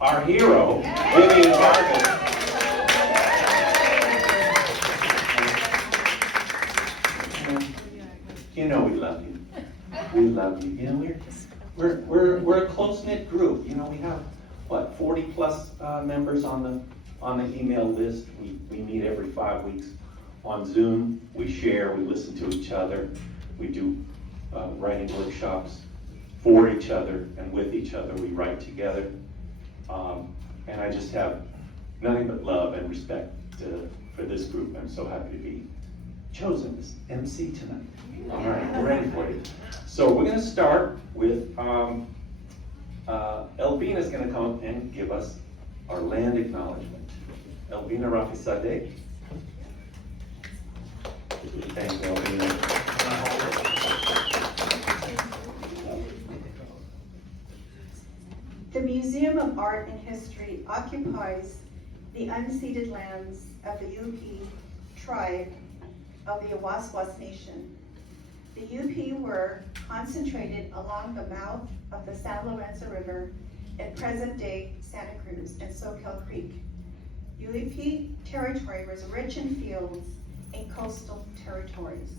our hero, Vivian Gargle. You know we love you. We love you. You know, we're a close-knit group. You know, we have, what, 40 plus members on the email list. We meet every 5 weeks on Zoom. We share, we listen to each other. We do writing workshops for each other and with each other. We write together. And I just have nothing but love and respect for this group. I'm so happy to be chosen as MC tonight. All right, we're ready for you. So we're going to start with Elvina is going to come and give us our land acknowledgement. Elvina Rafizadeh. Thank you, Elvina. The Museum of Art and History occupies the unceded lands of the Yupi tribe of the Awaswas Nation. The Yupi were concentrated along the mouth of the San Lorenzo River in present-day Santa Cruz and Soquel Creek. Yupi territory was rich in fields and coastal territories.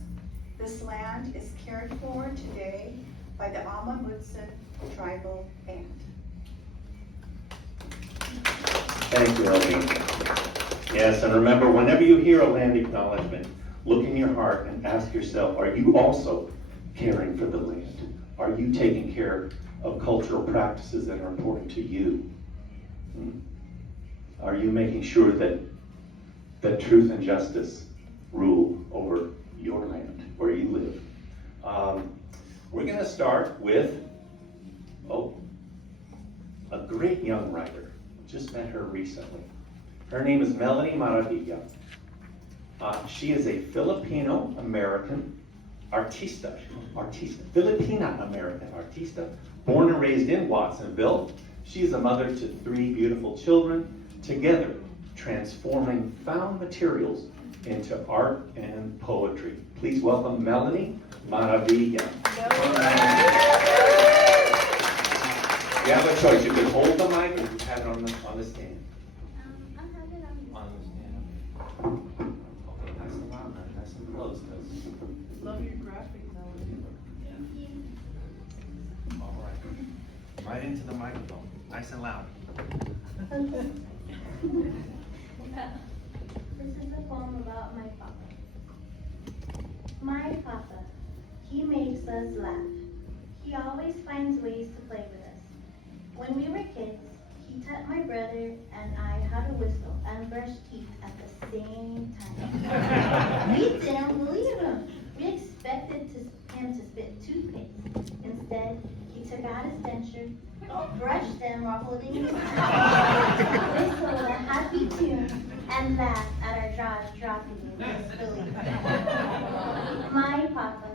This land is cared for today by the Ama Mutsun tribal band. Thank you, Elvina. Yes, and remember, whenever you hear a land acknowledgement, look in your heart and ask yourself, are you also caring for the land? Are you taking care of cultural practices that are important to you? Are you making sure that truth and justice rule over your land, where you live? We're going to start with, a great young writer. Just met her recently. Her name is Melanie Maravilla. She is a Filipino-American artista, Filipina-American artista, born and raised in Watsonville. She is a mother to 3 beautiful children, together transforming found materials into art and poetry. Please welcome Melanie Maravilla. You have a choice. You can hold the mic or you can have it on the stand. I'm having it On the stand. Okay, nice and loud, nice and close. Love your graphic, Melanie. All right. Right into the microphone. Nice and loud. This is a poem about my papa. My papa, he makes us laugh. He always finds ways to play with us. When we were kids, he taught my brother and I how to whistle and brush teeth at the same time. We didn't believe him. We expected him to spit toothpaste. Instead, he took out his denture, brushed them while holding his teeth, whistled a happy tune, and laughed at our jaws dropping in disbelief. My papa,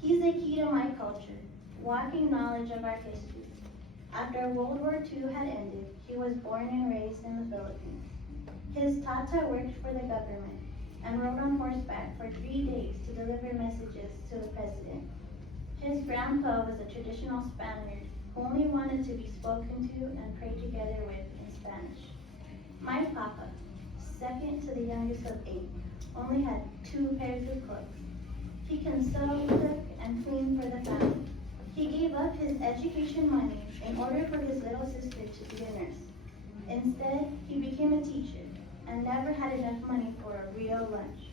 he's the key to my culture, walking knowledge of our history. After World War II had ended, he was born and raised in the Philippines. His tata worked for the government and rode on horseback for 3 days to deliver messages to the president. His grandpa was a traditional Spaniard who only wanted to be spoken to and prayed together with in Spanish. My papa, second to the youngest of 8, only had 2 pairs of clothes. He can sew, cook, and clean for the family. He gave up his education money in order for his little sister to be a nurse. Instead, he became a teacher and never had enough money for a real lunch.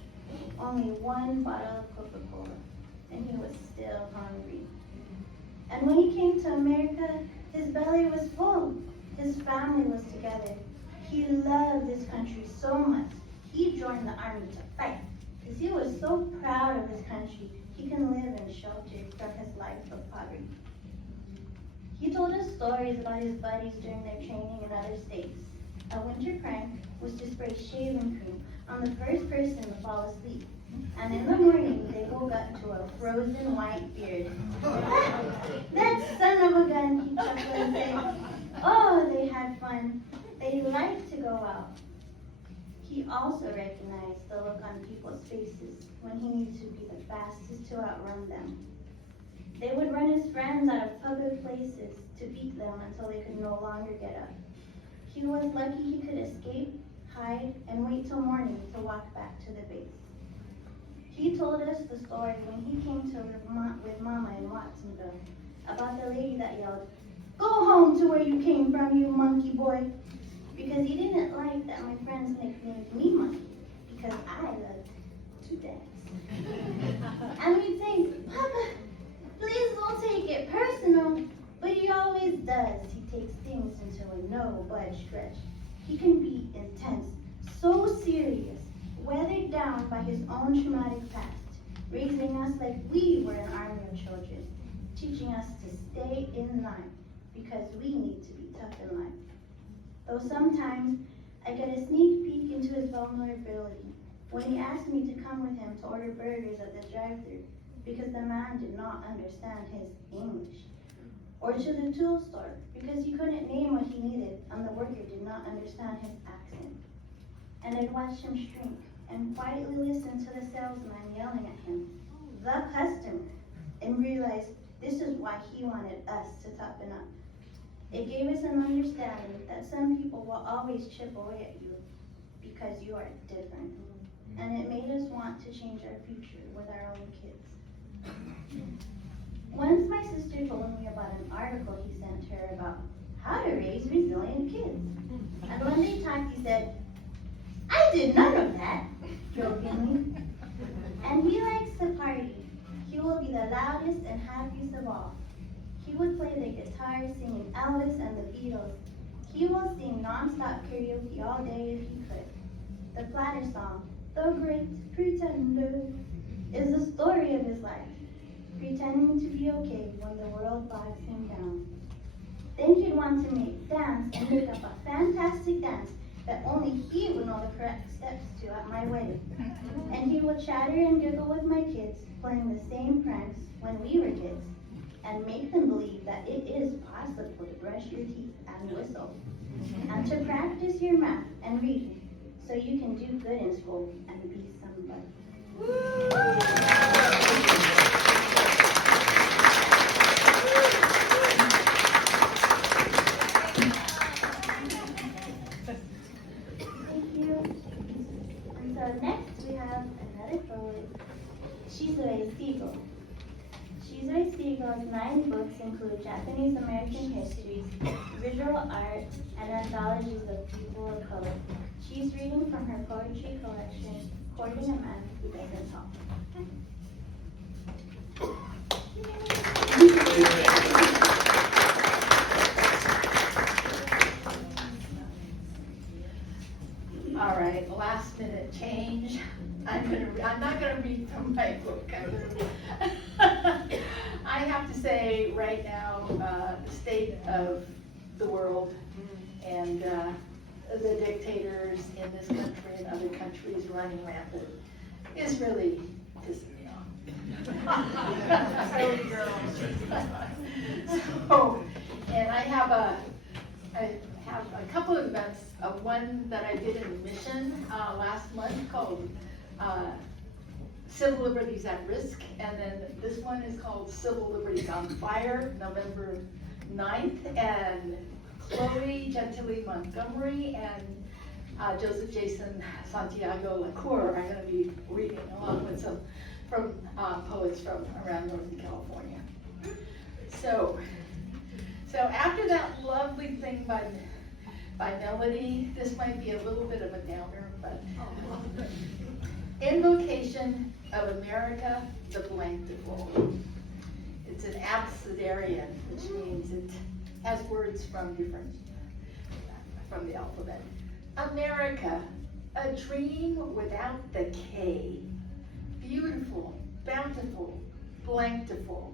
Only 1 bottle of Coca-Cola, and he was still hungry. And when he came to America, his belly was full. His family was together. He loved this country so much, he joined the army to fight, because he was so proud of his country. He can live in shelter from his life of poverty. He told us stories about his buddies during their training in other states. A winter prank was to spray shaving cream on the first person to fall asleep. And in the morning, they woke up to a frozen white beard. That son of a gun, he chuckled and said. Oh, they had fun. They liked to go out. He also recognized the look on people's faces when he needed to be the fastest to outrun them. They would run his friends out of public places to beat them until they could no longer get up. He was lucky he could escape, hide, and wait till morning to walk back to the base. He told us the story when he came to live with Mama in Watsonville about the lady that yelled, "Go home to where you came from, you monkey boy," because he didn't like that my friends nicknamed me monkey because I loved to dance. And we'd say, "Papa, please don't take it personal," but he always does. He takes things into a no-budge stretch. He can be intense, so serious, weathered down by his own traumatic past, raising us like we were an army of children, teaching us to stay in line because we need to be tough in life. Though sometimes I get a sneak peek into his vulnerability when he asked me to come with him to order burgers at the drive-thru because the man did not understand his English. Or to the tool store because he couldn't name what he needed and the worker did not understand his accent. And I'd watch him shrink and quietly listen to the salesman yelling at him, "The customer," and realize this is why he wanted us to toughen up. It gave us an understanding that some people will always chip away at you because you are different. And it made us want to change our future with our own kids. Once my sister told me about an article he sent her about how to raise resilient kids. And when they talked, he said, "I did none of that," jokingly. And he likes to party. He will be the loudest and happiest of all. He would play the guitar singing Elvis and the Beatles. He will sing non-stop karaoke all day if he could. The Platter song, "The Great Pretender," is the story of his life, pretending to be okay when the world bogs him down. Then he'd want to dance and make up a fantastic dance that only he would know the correct steps to at my wedding. And he would chatter and giggle with my kids, playing the same pranks when we were kids, and make them believe that it is possible to brush your teeth and whistle, and to practice your math and reading, so you can do good in school and be somebody. Thank you. And so next we have another poet, Shizue Seigo. Shizue Seigo's 9 books include Japanese American histories, visual art, and anthologies of people of color. She's reading from her poetry collection, Courting a Man Who Doesn't Talk. All right, last minute change. I'm not gonna read from my book. I have to say right now, the state of the world and the dictators in this country and other countries running rampant is really pissing me off. Silly girl. So, and I have a couple of events. One that I did in Mission last month called Civil Liberties at Risk, and then this one is called Civil Liberties on Fire, November 9th, and Chloe Gentili Montgomery and Joseph Jason Santiago LaCour are going to be reading along with some from poets from around Northern California. So after that lovely thing by Melody, this might be a little bit of a downer, but Invocation of America, the Blanktiful. It's an abecedarian, which means it has words from the alphabet. America, a dream without the K. Beautiful, bountiful, blanktiful.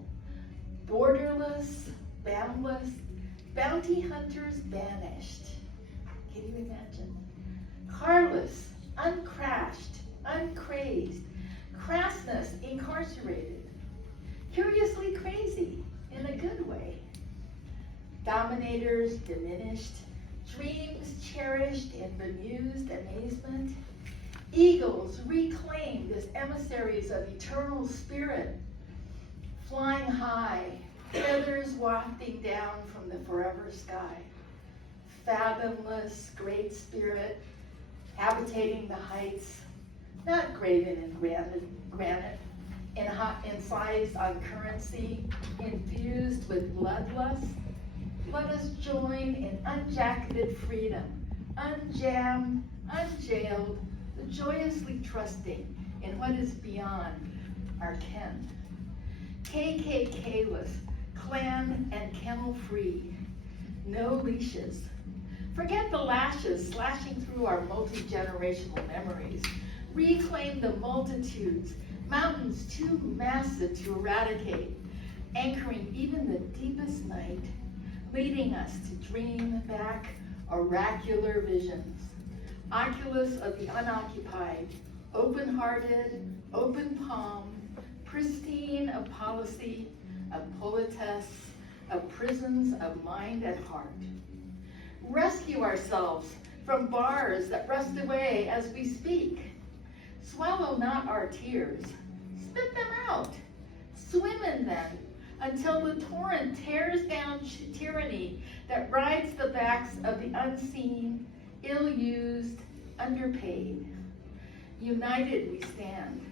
Borderless, boundless, bounty hunters banished. Can you imagine? Carless, uncrashed, uncrazed, crassness incarcerated, curiously crazy in a good way. Dominators diminished, dreams cherished in bemused amazement. Eagles reclaimed as emissaries of eternal spirit, flying high, feathers wafting down from the forever sky. fathomless, great spirit, habitating the heights, not graven in granite, incised on currency, infused with bloodlust. Let us join in unjacketed freedom, unjammed, unjailed, joyously trusting in what is beyond our ken. KKK-less, clan and kennel free, no leashes. Forget the lashes slashing through our multi-generational memories. Reclaim the multitudes, mountains too massive to eradicate, anchoring even the deepest night, leading us to dream back oracular visions. Oculus of the unoccupied, open-hearted, open-palmed, pristine of policy, of politesse, of prisons of mind and heart. Rescue ourselves from bars that rust away as we speak. Swallow not our tears, spit them out, swim in them until the torrent tears down tyranny that rides the backs of the unseen, ill-used, underpaid. United we stand,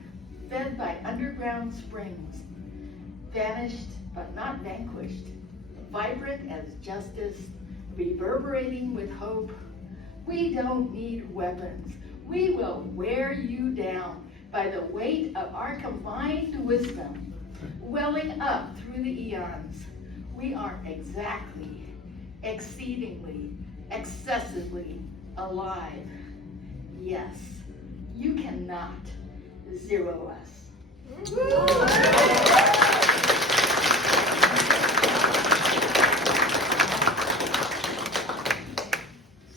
fed by underground springs, vanished but not vanquished, vibrant as justice, reverberating with hope. We don't need weapons. We will wear you down by the weight of our combined wisdom, welling up through the eons. We are exactly, exceedingly, excessively alive. Yes, you cannot zero us.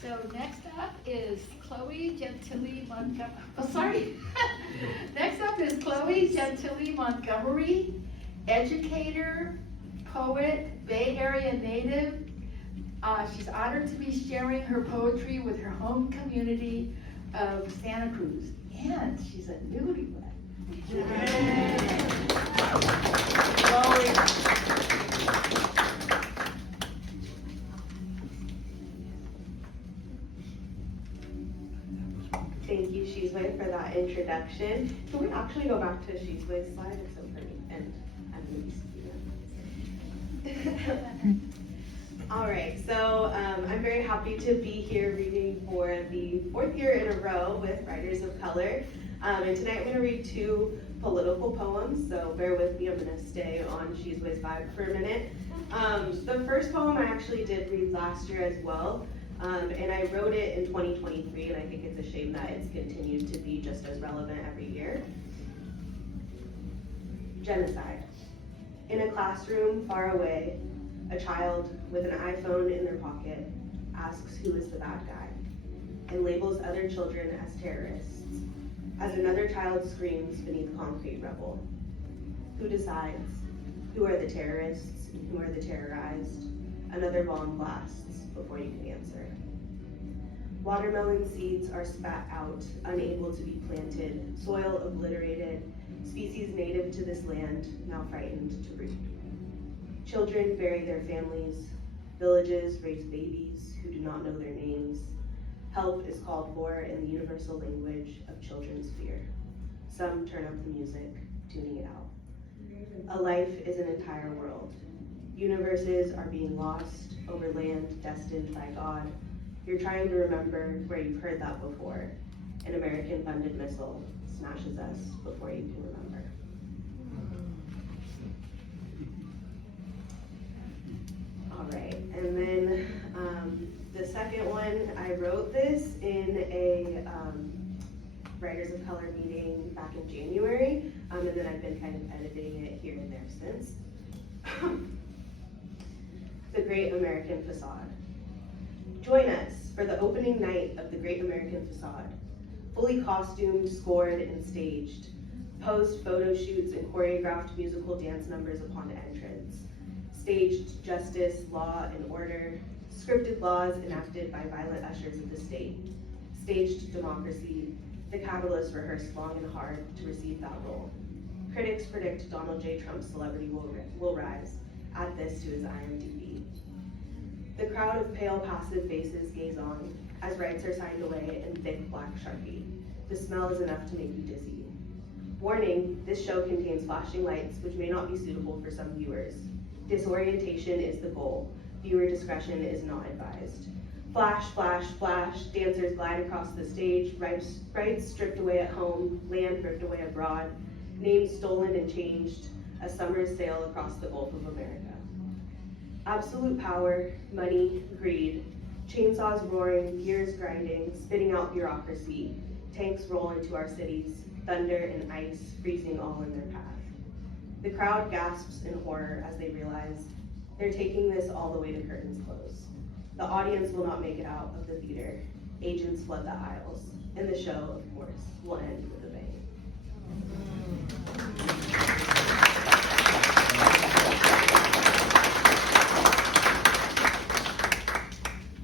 So next up is Chloe Gentili Montgomery. Oh, sorry. Next up is Chloe Gentili Montgomery, educator, poet, Bay Area native. She's honored to be sharing her poetry with her home community of Santa Cruz, and she's a newlywed. Thank you, Shizwe, for that introduction. Can we actually go back to Shizwe's slide? It's so pretty, and I'm really speaking. All right, so I'm very happy to be here reading for the 4th year in a row with Writers of Color. And tonight I'm going to read 2 political poems, so bear with me, I'm going to stay on Shizwe's vibe for a minute. The first poem I actually did read last year as well. And I wrote it in 2023, and I think it's a shame that it's continued to be just as relevant every year. Genocide. In a classroom far away, a child with an iPhone in their pocket asks who is the bad guy, and labels other children as terrorists, as another child screams beneath concrete rubble. Who decides? Who are the terrorists and who are the terrorized? Another bomb blasts before you can answer. Watermelon seeds are spat out, unable to be planted, soil obliterated, species native to this land now frightened to root. Children bury their families, villages raise babies who do not know their names. Help is called for in the universal language of children's fear. Some turn up the music, tuning it out. A life is an entire world. Universes are being lost over land destined by God. You're trying to remember where you've heard that before. An American-funded missile smashes us before you can remember. All right, and then the second one, I wrote this in a Writers of Color meeting back in January, and then I've been kind of editing it here and there since. The Great American Facade. Join us for the opening night of the Great American Facade. Fully costumed, scored, and staged. Posed photo shoots and choreographed musical dance numbers upon entrance. Staged justice, law, and order. Scripted laws enacted by violent ushers of the state. Staged democracy. The catalyst rehearsed long and hard to receive that role. Critics predict Donald J. Trump's celebrity will rise. Add this to his IMDb. The crowd of pale, passive faces gaze on as rights are signed away in thick black Sharpie. The smell is enough to make you dizzy. Warning, this show contains flashing lights which may not be suitable for some viewers. Disorientation is the goal. Viewer discretion is not advised. Flash, flash, flash, dancers glide across the stage, rights stripped away at home, land ripped away abroad, names stolen and changed, a summer's sail across the Gulf of America. Absolute power, money, greed, chainsaws roaring, gears grinding, spitting out bureaucracy, tanks roll into our cities, thunder and ice freezing all in their path. The crowd gasps in horror as they realize they're taking this all the way to curtains close. The audience will not make it out of the theater. Agents flood the aisles, and the show, of course, will end with a bang.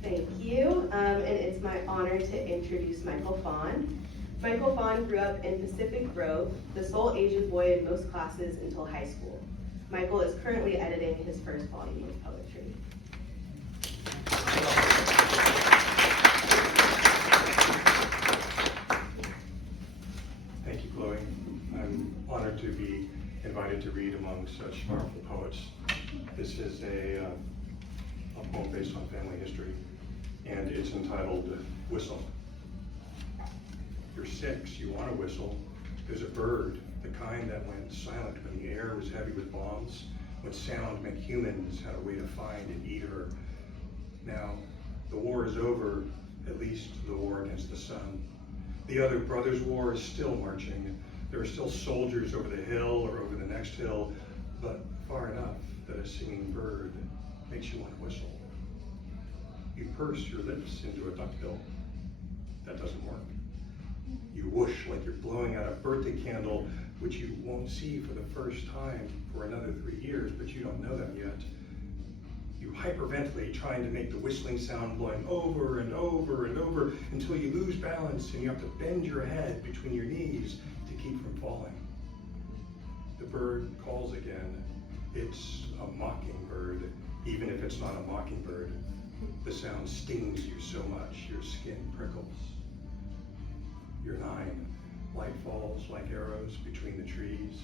Thank you, and it's my honor to introduce Michael Fawn. Michael Fawn grew up in Pacific Grove, the sole Asian boy in most classes until high school. Michael is currently editing his first volume of poetry. Thank you, Chloe. I'm honored to be invited to read among such powerful poets. This is a poem based on family history, and it's entitled Whistle. You're 6, you want to whistle. There's a bird, the kind that went silent when the air was heavy with bombs, when sound meant humans had a way to find and eat her. Now, the war is over, at least the war against the sun. The other brothers' war is still marching. There are still soldiers over the hill or over the next hill, but far enough that a singing bird makes you want to whistle. You purse your lips into a duckbill. That doesn't work. You whoosh like you're blowing out a birthday candle, which you won't see for the first time for another 3 years, but you don't know them yet. You hyperventilate, trying to make the whistling sound, blowing over and over and over until you lose balance and you have to bend your head between your knees to keep from falling. The bird calls again. It's a mockingbird, even if it's not a mockingbird. The sound stings you so much, your skin prickles. You're 9. Light falls like arrows between the trees.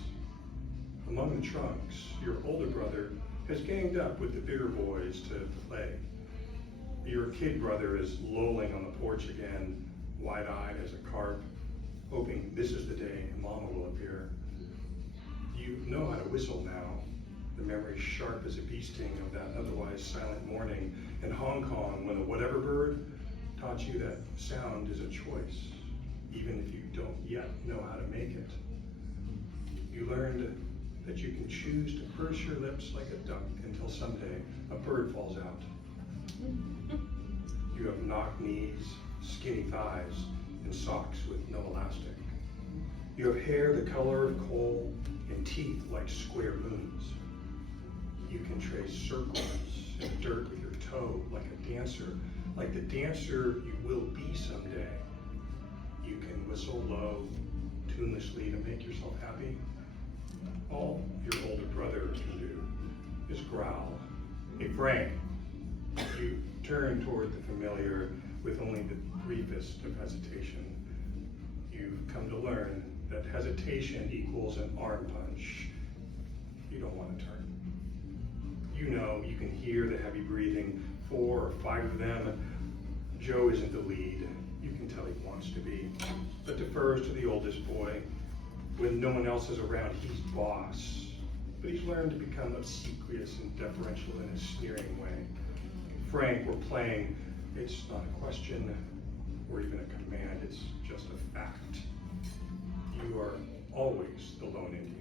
Among the trunks, your older brother has ganged up with the bigger boys to play. Your kid brother is lolling on the porch again, wide-eyed as a carp, hoping this is the day Mama will appear. You know how to whistle now. The memory sharp as a bee sting of that otherwise silent morning in Hong Kong when the whatever bird taught you that sound is a choice, even if you don't yet know how to make it. You learned that you can choose to purse your lips like a duck until someday a bird falls out. You have knock knees, skinny thighs, and socks with no elastic. You have hair the color of coal and teeth like square moons. You can trace circles in the dirt with your toe like a dancer, like the dancer you will be someday. You can whistle low, tunelessly to make yourself happy. All your older brother can do is growl. Hey, Frank. You turn toward the familiar with only the briefest of hesitation. You've come to learn that hesitation equals an arm punch. You don't want to turn. You know, you can hear the heavy breathing, 4 or 5 of them. Joe isn't the lead. You can tell he wants to be, but defers to the oldest boy. When no one else is around, he's boss. But he's learned to become obsequious and deferential in a sneering way. Frank, we're playing. It's not a question or even a command, it's just a fact. You are always the lone Indian.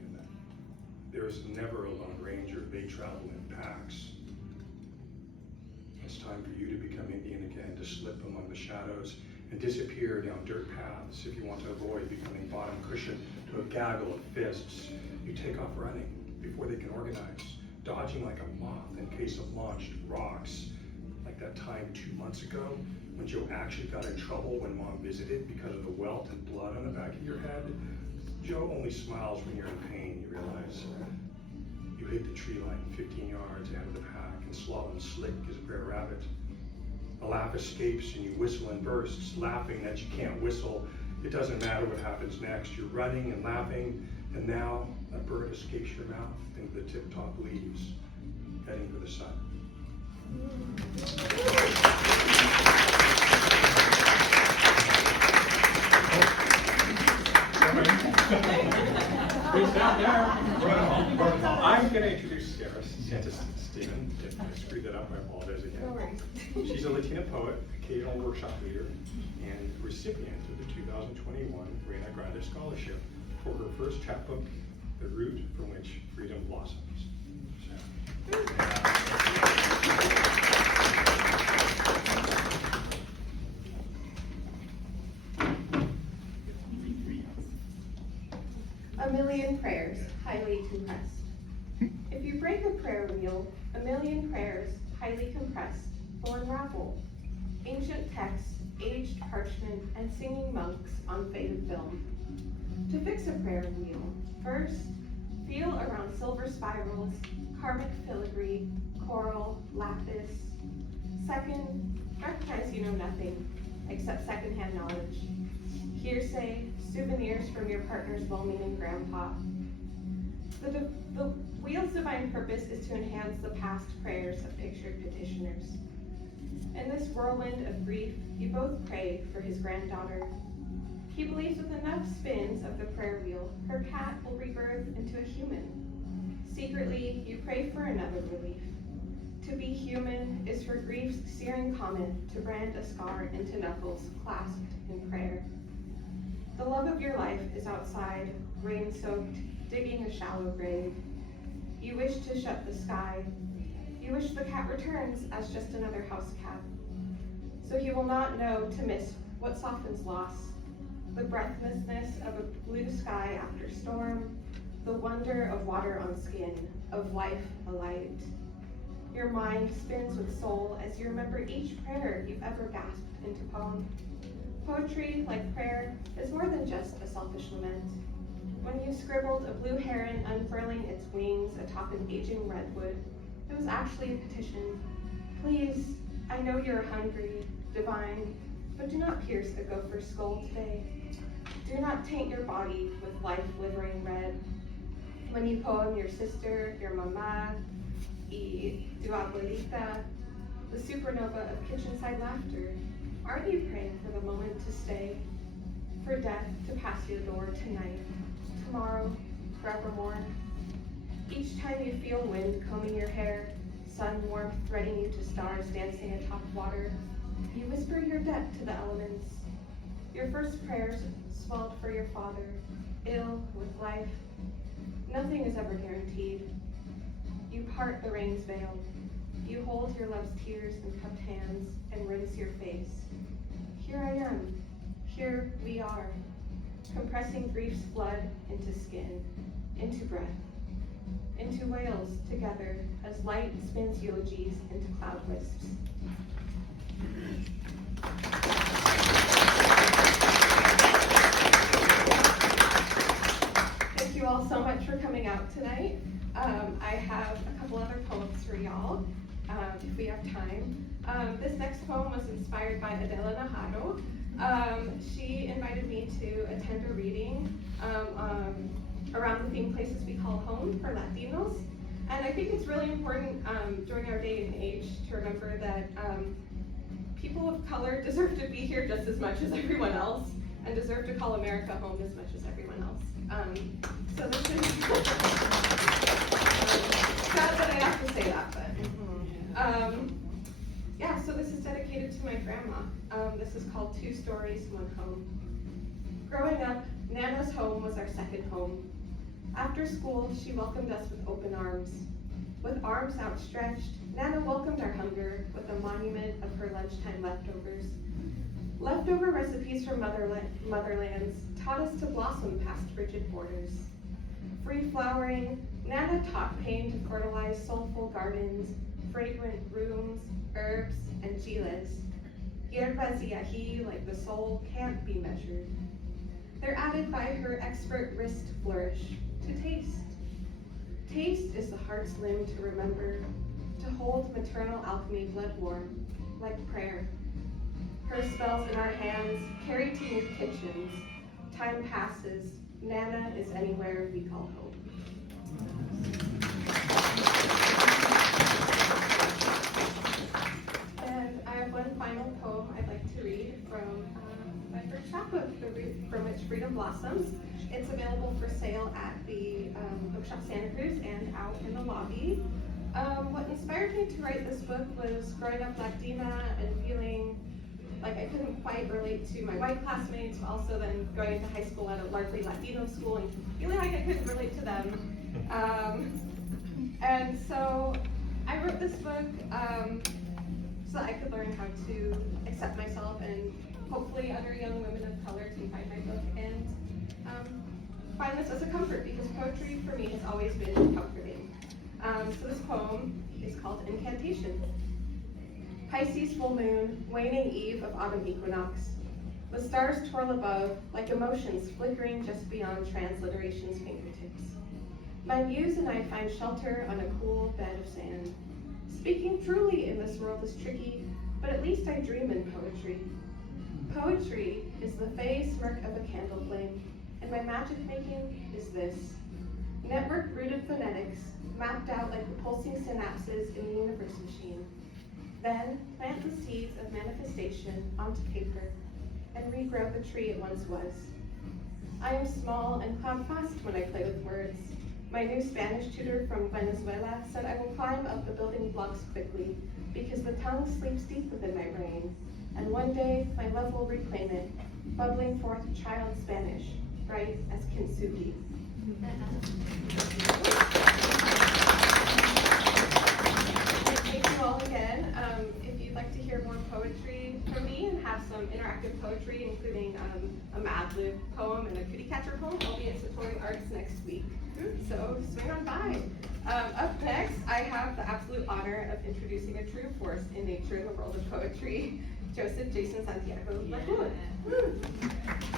There's never a lone ranger, they travel in packs. It's time for you to become Indian again, to slip among the shadows and disappear down dirt paths if you want to avoid becoming bottom cushion to a gaggle of fists. You take off running before they can organize, dodging like a moth in case of launched rocks. Like that time 2 months ago when Joe actually got in trouble when Mom visited because of the welt and blood on the back of your head. Joe only smiles when you're in pain, you realize. You You'll hit the tree line 15 yards ahead of the pack and slalom slick as a prayer rabbit. A laugh escapes and you whistle in bursts, laughing that you can't whistle. It doesn't matter what happens next. You're running and laughing, and now a bird escapes your mouth into the tip-top leaves, heading for the sun. I'm going to introduce Sarah Stephen. If I screwed that up, I apologize again. No worries. She's a Latina poet, occasional workshop leader, and recipient of the 2021 Reina Grande Scholarship for her first chapbook, The Root from Which Freedom Blossoms. A million prayers, highly compressed. If you break a prayer wheel, a million prayers, highly compressed, will unravel. Ancient texts, aged parchment, and singing monks on faded film. To fix a prayer wheel, first, feel around silver spirals, karmic filigree, coral, lapis. Second, recognize you know nothing except secondhand knowledge. Hearsay, souvenirs from your partner's well-meaning grandpa. The wheel's divine purpose is to enhance the past prayers of pictured petitioners. In this whirlwind of grief, you both pray for his granddaughter. He believes with enough spins of the prayer wheel, her cat will rebirth into a human. Secretly, you pray for another relief. To be human is for grief's searing comment to brand a scar into knuckles clasped in prayer. The love of your life is outside, rain-soaked, digging a shallow grave. You wish to shut the sky. You wish the cat returns as just another house cat. So he will not know to miss what softens loss, the breathlessness of a blue sky after storm, the wonder of water on skin, of life alight. Your mind spins with soul as you remember each prayer you've ever gasped into poem. Poetry, like prayer, is more than just a selfish lament. When you scribbled a blue heron unfurling its wings atop an aging redwood, it was actually a petition. Please, I know you're hungry, divine, but do not pierce the gopher's skull today. Do not taint your body with life livering red. When you poem your sister, your mama, y tu abuelita, the supernova of kitchen-side laughter, aren't you praying for the moment to stay? For death to pass your door tonight, tomorrow, forevermore? Each time you feel wind combing your hair, sun warmth threading you to stars dancing atop water, you whisper your debt to the elements. Your first prayers swelled for your father, ill with life. Nothing is ever guaranteed. You part the rain's veil. You hold your love's tears in cupped hands and rinse your face. Here I am. Here we are, compressing grief's flood into skin, into breath, into wails together as light spins eulogies into cloud wisps. Thank you all so much for coming out tonight. I have a couple other poems for y'all, if we have time. This next poem was inspired by Adela Najarro. She invited me to attend a reading around the theme places we call home for Latinos. And I think it's really important during our day and age to remember that people of color deserve to be here just as much as everyone else and deserve to call America home as much as everyone else. So this is sad that I have to say that, but yeah, so this is dedicated to my grandma. This is called Two Stories, One Home. Growing up, Nana's home was our second home. After school, she welcomed us with open arms. With arms outstretched, Nana welcomed our hunger with a monument of her lunchtime leftovers. Leftover recipes from motherlands taught us to blossom past rigid borders. Free flowering, Nana taught pain to fertilize soulful gardens, fragrant rooms, herbs, and chiles. Hierbas y ají like the soul can't be measured. They're added by her expert wrist flourish to taste. Taste is the heart's limb to remember, to hold maternal alchemy blood warm, like prayer. Her spells in our hands, carry to new kitchens. Time passes, Nana is anywhere we call home. And I have one final poem I'd like to read from my first chapbook, from which Freedom Blossoms. It's available for sale at the Bookshop Santa Cruz and out in the lobby. What inspired me to write this book was growing up Latina and feeling like I couldn't quite relate to my white classmates, but also then going into high school at a largely Latino school and feeling like I couldn't relate to them. And so I wrote this book so that I could learn how to accept myself, and hopefully other young women of color can find my book and find this as a comfort, because poetry for me has always been comforting. So this poem is called Incantation. Pisces full moon, waning eve of autumn equinox. The stars twirl above like emotions flickering just beyond transliteration's fingertips. My muse and I find shelter on a cool bed of sand. Speaking truly in this world is tricky, but at least I dream in poetry. Poetry is the fey smirk of a candle flame, and my magic making is this. Network-rooted phonetics, mapped out like the pulsing synapses in the universe machine. Then plant the seeds of manifestation onto paper and regrow the tree it once was. I am small and cloud fast when I play with words. My new Spanish tutor from Venezuela said I will climb up the building blocks quickly because the tongue sleeps deep within my brain, and one day my love will reclaim it, bubbling forth child Spanish, bright as kintsugi. Thank you all again. If you'd like to hear more poetry from me and have some interactive poetry, including a Mad Lib poem and a kitty catcher poem, I'll be at Satori Arts next week. So swing on by. Up next, I have the absolute honor of introducing a true force in nature in the world of poetry, Jason Santiago Lacour.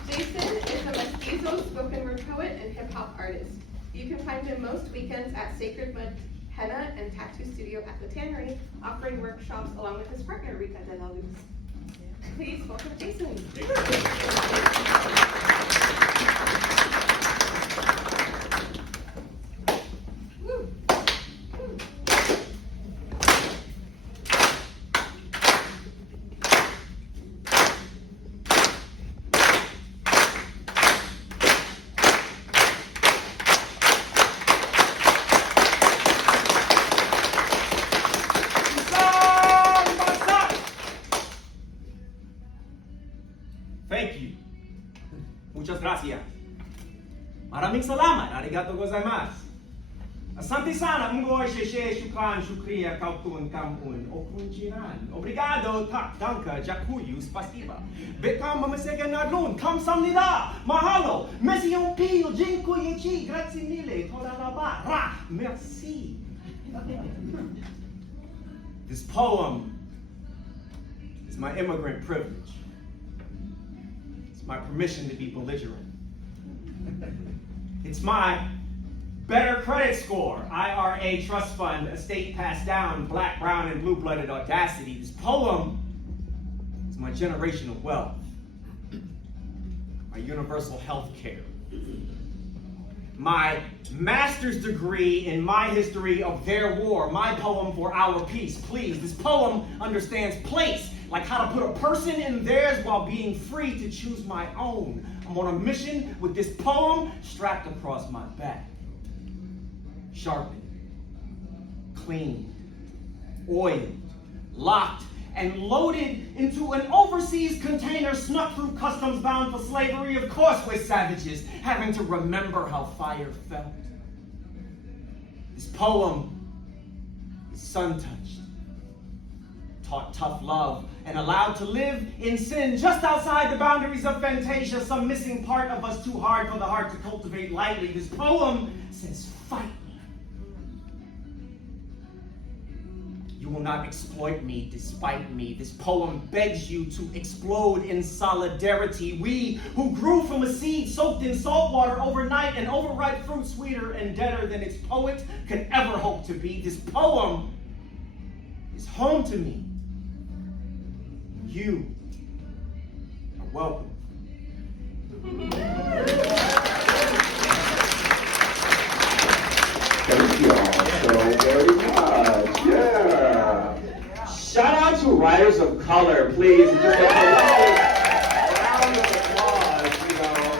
Jason is a mestizo spoken word poet and hip hop artist. You can find him most weekends at Sacred Mud Henna and Tattoo Studio at the Tannery, offering workshops along with his partner, Rita de la Luz. Please welcome Jason. Thank you. Muchas gracias. Maraming salamat. Arigato gozaimasu. Asante sana. Mgoy sheshe shukran shukriya kaupun kampun okun jiran. Obrigado tak danka jakuyu spasiba. Bekam mamasega nadlun kamsamnida. Mahalo. Messi on pil jinkuye chi. Grazie mille. Toda raba. Ra. Merci. This poem is my immigrant privilege. My permission to be belligerent. It's my better credit score, IRA trust fund, estate passed down, black, brown, and blue-blooded audacity. This poem is my generational wealth, my universal health care, my master's degree in my history of their war, my poem for our peace. Please, this poem understands place, like how to put a person in theirs while being free to choose my own. I'm on a mission with this poem strapped across my back. Sharpened, cleaned, oiled, locked, and loaded into an overseas container snuck through customs bound for slavery. Of course we're savages, having to remember how fire felt. This poem is sun-touched, taught tough love, and allowed to live in sin just outside the boundaries of Fantasia, some missing part of us too hard for the heart to cultivate lightly. This poem says fight. You will not exploit me despite me. This poem begs you to explode in solidarity. We who grew from a seed soaked in salt water overnight, and overripe fruit sweeter and deader than its poet could ever hope to be. This poem is home to me. You are welcome. Thank you all so very much. Yeah. Shout out to Writers of Color, please. Just a collective round of applause, you know.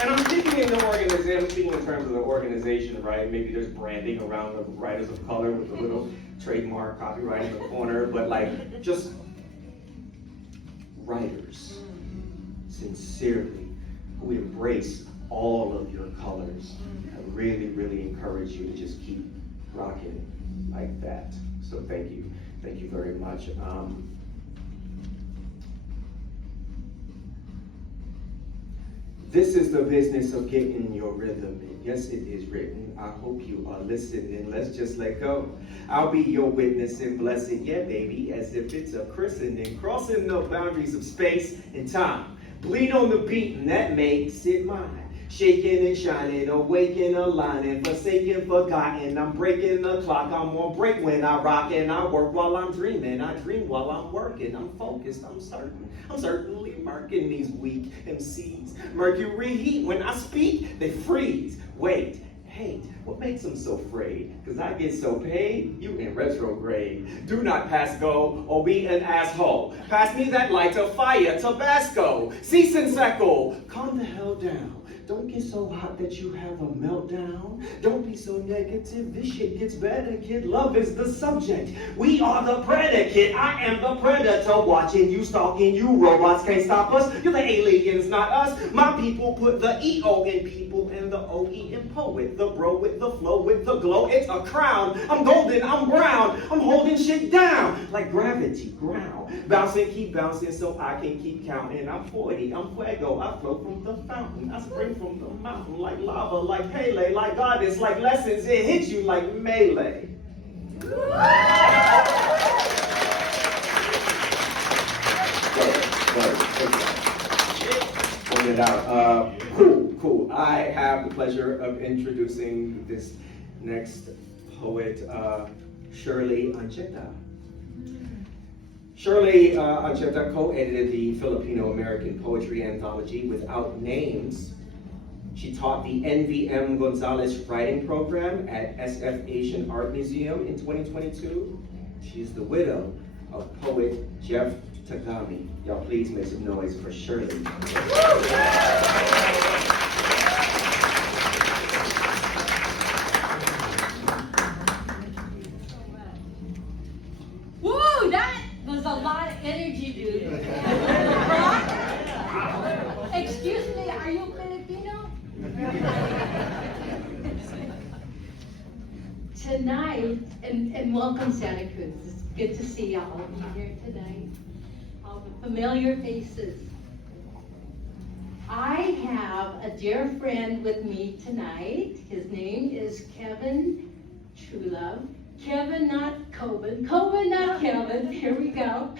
And I'm speaking in the organization, I'm speaking in terms of the organization, right? Maybe there's branding around the Writers of Color with a little trademark copyright in the corner, but like just writers, sincerely, who embrace all of your colors. I really, really encourage you to just keep rocking like that. So thank you very much. This is the business of getting your rhythm in. Yes, it is written. I hope you are listening. Let's just let go. I'll be your witness and bless it, yeah, baby, as if it's a christening, crossing the boundaries of space and time. Bleed on the beat, and that makes it mine. Shaking and shining, awaken, aligning, forsaken, forgotten. I'm breaking the clock, I'm on break when I rock, and I work while I'm dreaming. I dream while I'm working, I'm focused, I'm certain. I'm certainly marking these weak MCs. Mercury heat, when I speak, they freeze. Wait, hate, what makes them so afraid? Cause I get so paid, you in retrograde. Do not pass go or be an asshole. Pass me that light of fire, Tabasco. Cease and seco, calm the hell down. Don't get so hot that you have a meltdown. Don't be so negative, this shit gets better, kid. Love is the subject, we are the predicate. I am the predator, watching you, stalking you. Robots can't stop us, you're the aliens, not us. My people put the E-O in people and the O-E in poet. The bro with the flow, with the glow, it's a crown. I'm golden, I'm brown, I'm holding shit down like gravity, ground. Bouncing, keep bouncing so I can keep counting. I'm 40, I'm fuego, I flow from the fountain. I spring from the mountain like lava, like Pele, like goddess, like lessons. It hits you like melee. Point it out. Cool. I have the pleasure of introducing this next poet, Shirley Ancheta. Shirley Ancheta co-edited the Filipino-American poetry anthology Without Names. She taught the NVM Gonzalez writing program at SF Asian Art Museum in 2022. She's the widow of poet Jeff Tagami. Y'all please make some noise for Shirley. Woo, that was a lot of energy, dude. Excuse me, are you Filipino? Tonight, and welcome Santa Cruz. It's good to see all of you here tonight. All the familiar faces. I have a dear friend with me tonight. His name is Kevin Truelove. Kevin, not Coben. Coben, not Kevin. Here we go.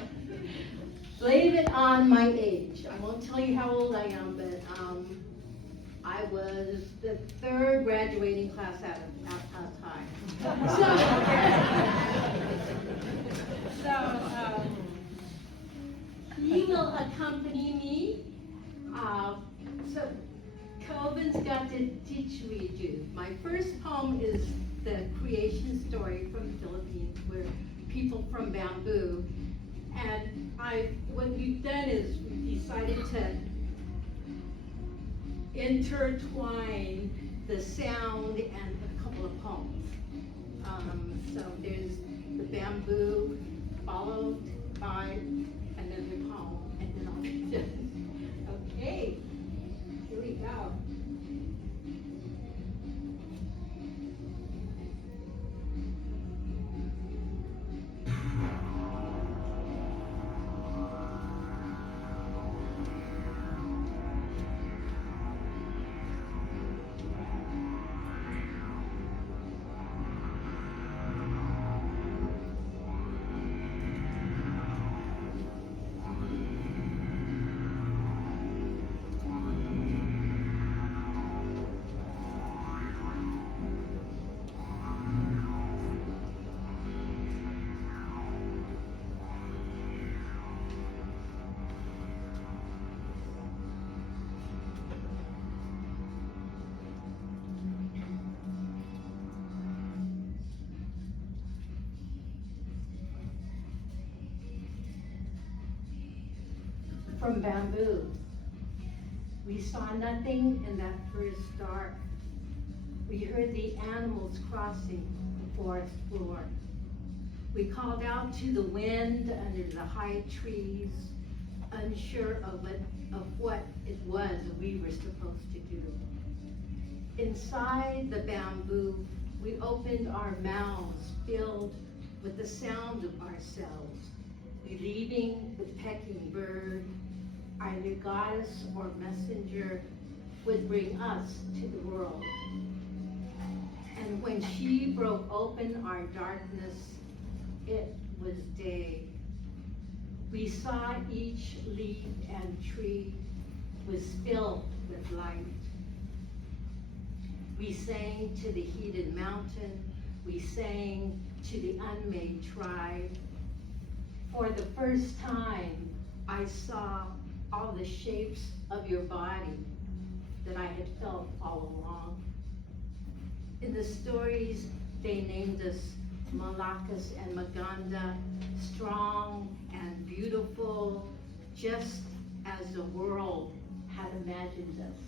Blame it on my age. I won't tell you how old I am, but I was the third graduating class out of time. So he will accompany me. So Coben's got to teach read you. My first poem is the creation story from the Philippines, where people from bamboo. And what we've done is we've decided to intertwine the sound and a couple of poems. So there's the bamboo followed by another poem, and then I'll be done. Okay, here we go. from bamboo. We saw nothing in that first dark. We heard the animals crossing the forest floor. We called out to the wind under the high trees, unsure of what it was we were supposed to do. Inside the bamboo, we opened our mouths filled with the sound of ourselves, believing the pecking bird, either goddess or messenger, would bring us to the world. And when she broke open our darkness, it was day. We saw each leaf and tree was filled with light. We sang to the heated mountain. We sang to the unmade tribe. For the first time, I saw all the shapes of your body that I had felt all along. In the stories, they named us Malakas and Maganda, strong and beautiful, just as the world had imagined us.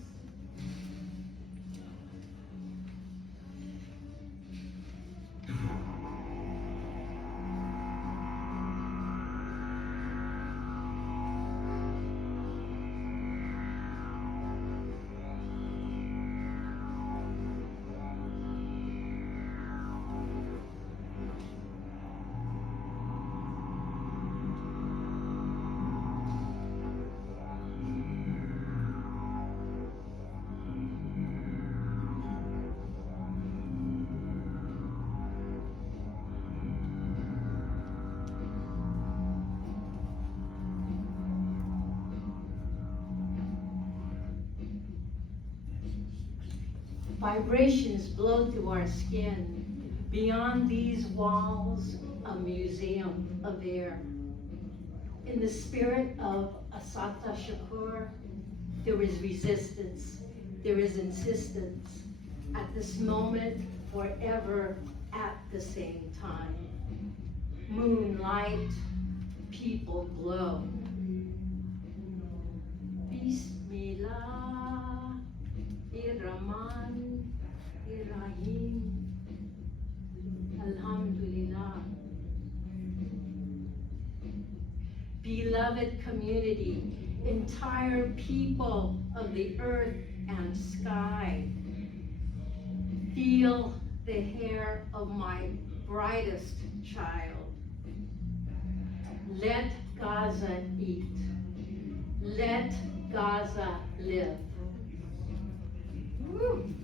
Vibrations blow through our skin. Beyond these walls, a museum of air. In the spirit of Asata Shakur, there is resistance, there is insistence. At this moment, forever, at the same time. Moonlight, people glow. Bismillah, Ar-Rahman, Ar-Rahim, Alhamdulillah. Beloved community, entire people of the earth and sky, feel the hair of my brightest child. Let Gaza eat. Let Gaza live. Woo.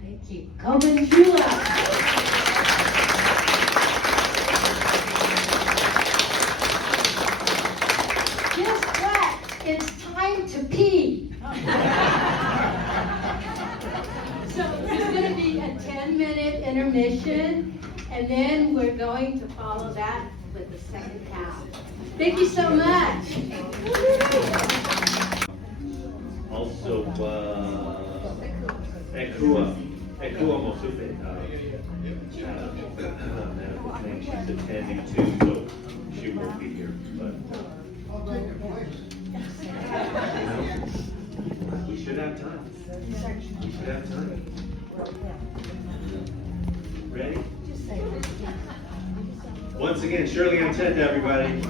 Thank you. Koban Jula. Guess what? It's time to pee. So there's going to be a 10-minute intermission, and then we're going to follow that with the second half. Thank you so much. Also, Ekua Mosupe, medical thing she's attending to, so she won't be here, but, we should have time. We should have time. Ready? Once again, Shirley on 10 to everybody.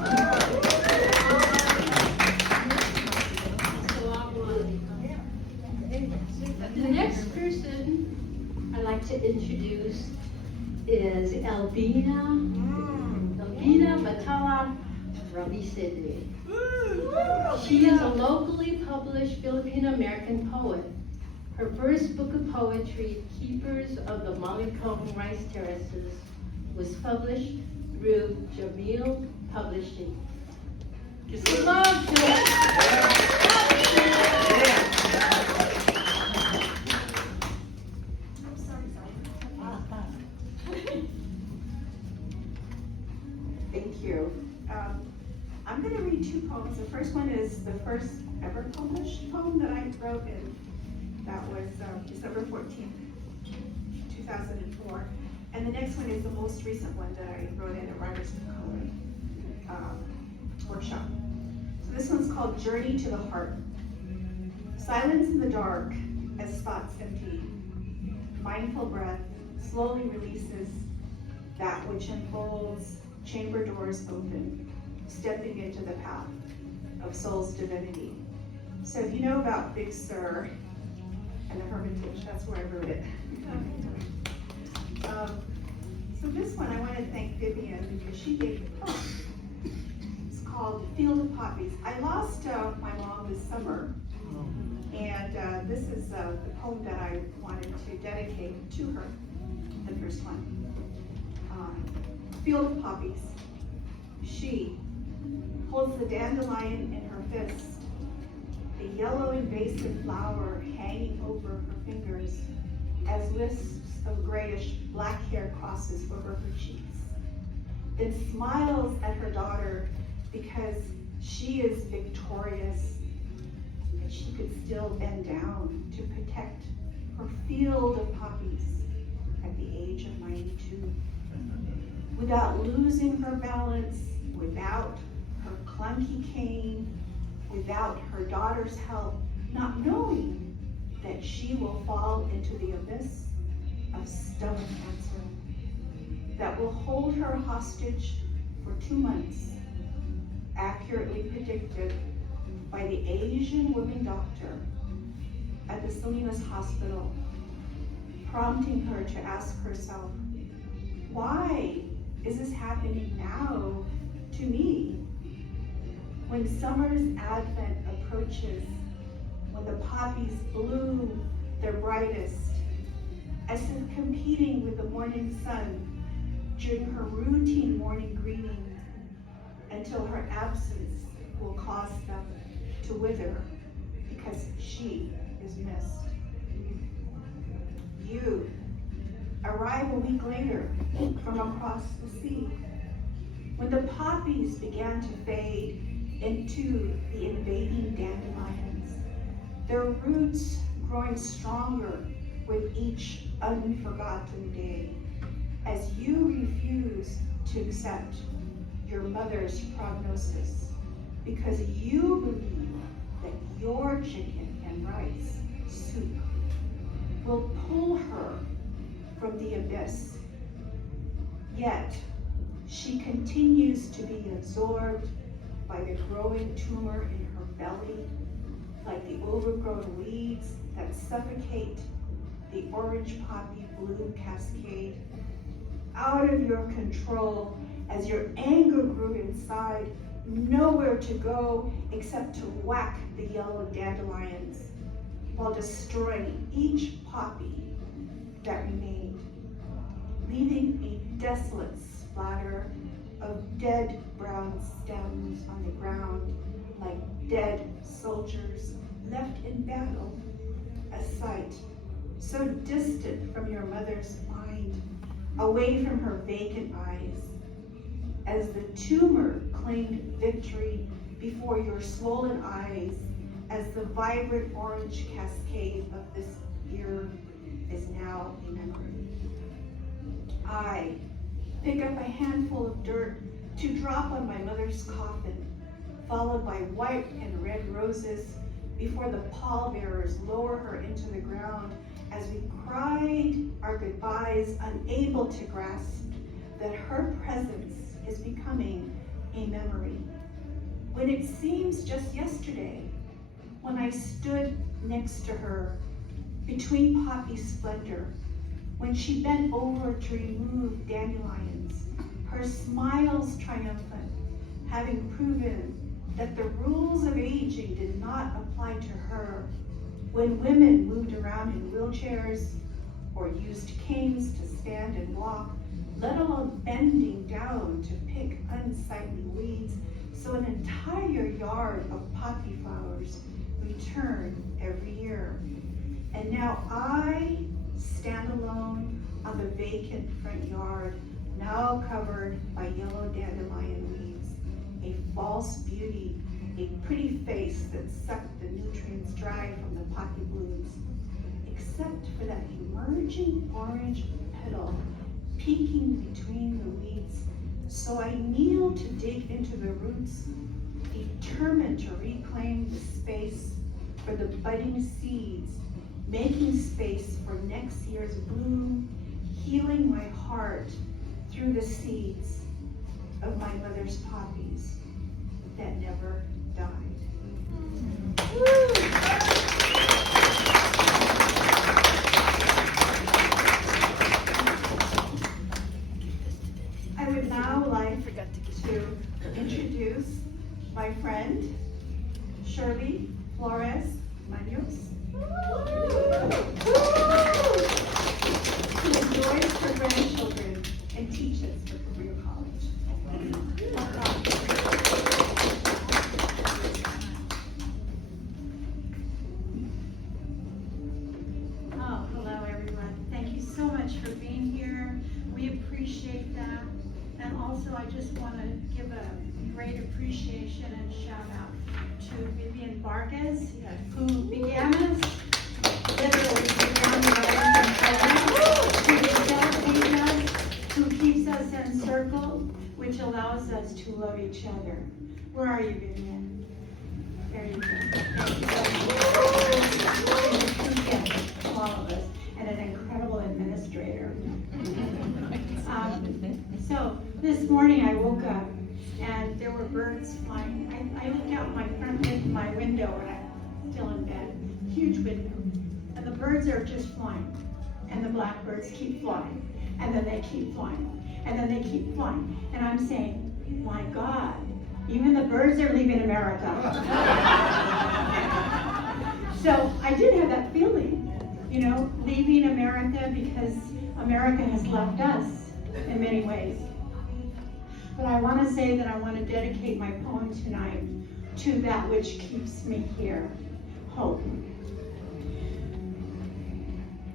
introduce is Elvina Matala Ravisede. She is a locally published Filipino-American poet. Her first book of poetry, Keepers of the Mollycomb Rice Terraces, was published through Jamil Publishing. Give some love to Thank you. I'm going to read two poems. The first one is the first ever published poem that I wrote in. That was December 14th, 2004. And the next one is the most recent one that I wrote in a Writers Color workshop. So this one's called Journey to the Heart. Silence in the dark as thoughts empty. Mindful breath slowly releases that which unfolds, chamber doors open, stepping into the path of soul's divinity. So if you know about Big Sur and the Hermitage, that's where I wrote it. So this one, I want to thank Vivian because she gave me a poem. It's called Field of Poppies. I lost my mom this summer, and this is the poem that I wanted to dedicate to her, the first one. Field of Poppies. She holds the dandelion in her fist, the yellow invasive flower hanging over her fingers as wisps of grayish black hair crosses over her cheeks, then smiles at her daughter because she is victorious and she could still bend down to protect her field of poppies at the age of 92. Without losing her balance, without her clunky cane, without her daughter's help, not knowing that she will fall into the abyss of stomach cancer that will hold her hostage for 2 months, accurately predicted by the Asian woman doctor at the Salinas Hospital, prompting her to ask herself, why is this happening now to me? When summer's advent approaches, when the poppies bloom their brightest, as if competing with the morning sun during her routine morning greeting, until her absence will cause them to wither because she is missed. You arrive a week later from across the sea, when the poppies began to fade into the invading dandelions, their roots growing stronger with each unforgotten day, as you refuse to accept your mother's prognosis, because you believe that your chicken and rice soup will pull her from the abyss. Yet, she continues to be absorbed by the growing tumor in her belly, like the overgrown weeds that suffocate the orange poppy bloom cascade. Out of your control, as your anger grew inside, nowhere to go except to whack the yellow dandelions while destroying each poppy that remained, leaving a desolate splatter of dead brown stems on the ground like dead soldiers left in battle, a sight so distant from your mother's mind, away from her vacant eyes, as the tumor claimed victory before your swollen eyes, as the vibrant orange cascade of this year is now a memory. I pick up a handful of dirt to drop on my mother's coffin, followed by white and red roses before the pallbearers lower her into the ground as we cried our goodbyes, unable to grasp that her presence is becoming a memory. When it seems just yesterday, when I stood next to her between poppy splendor, when she bent over to remove dandelions, her smiles triumphant, having proven that the rules of aging did not apply to her when women moved around in wheelchairs or used canes to stand and walk, let alone bending down to pick unsightly weeds, so an entire yard of poppy flowers return every year. And now I stand alone on the vacant front yard, now covered by yellow dandelion weeds, a false beauty, a pretty face that sucked the nutrients dry from the poppy blooms, except for that emerging orange petal peeking between the weeds. So I kneel to dig into the roots, determined to reclaim the space for the budding seeds, making space for next year's bloom, healing my heart through the seeds of my mother's poppies that never died. I would now like to introduce my friend, Shirley Flores Manos, who enjoys her grandchildren and teaches for career college. Oh, hello everyone. Thank you so much for being here. We appreciate that. And also I just want to give a great appreciation and shout out to Vivian Vargas, who began us, literally began us, who keeps us encircled, which allows us to love each other. Where are you, Vivian? There you go. Thank you very much. All of us, and an incredible administrator. So this morning I woke up and there were birds flying. I looked out my window and I'm still in bed, huge window, and the birds are just flying, and the blackbirds keep flying, and then they keep flying, and then they keep flying, and I'm saying, my God, even the birds are leaving America. So I did have that feeling, leaving America because America has left us in many ways. But I want to say that I want to dedicate my poem tonight to that which keeps me here, hope.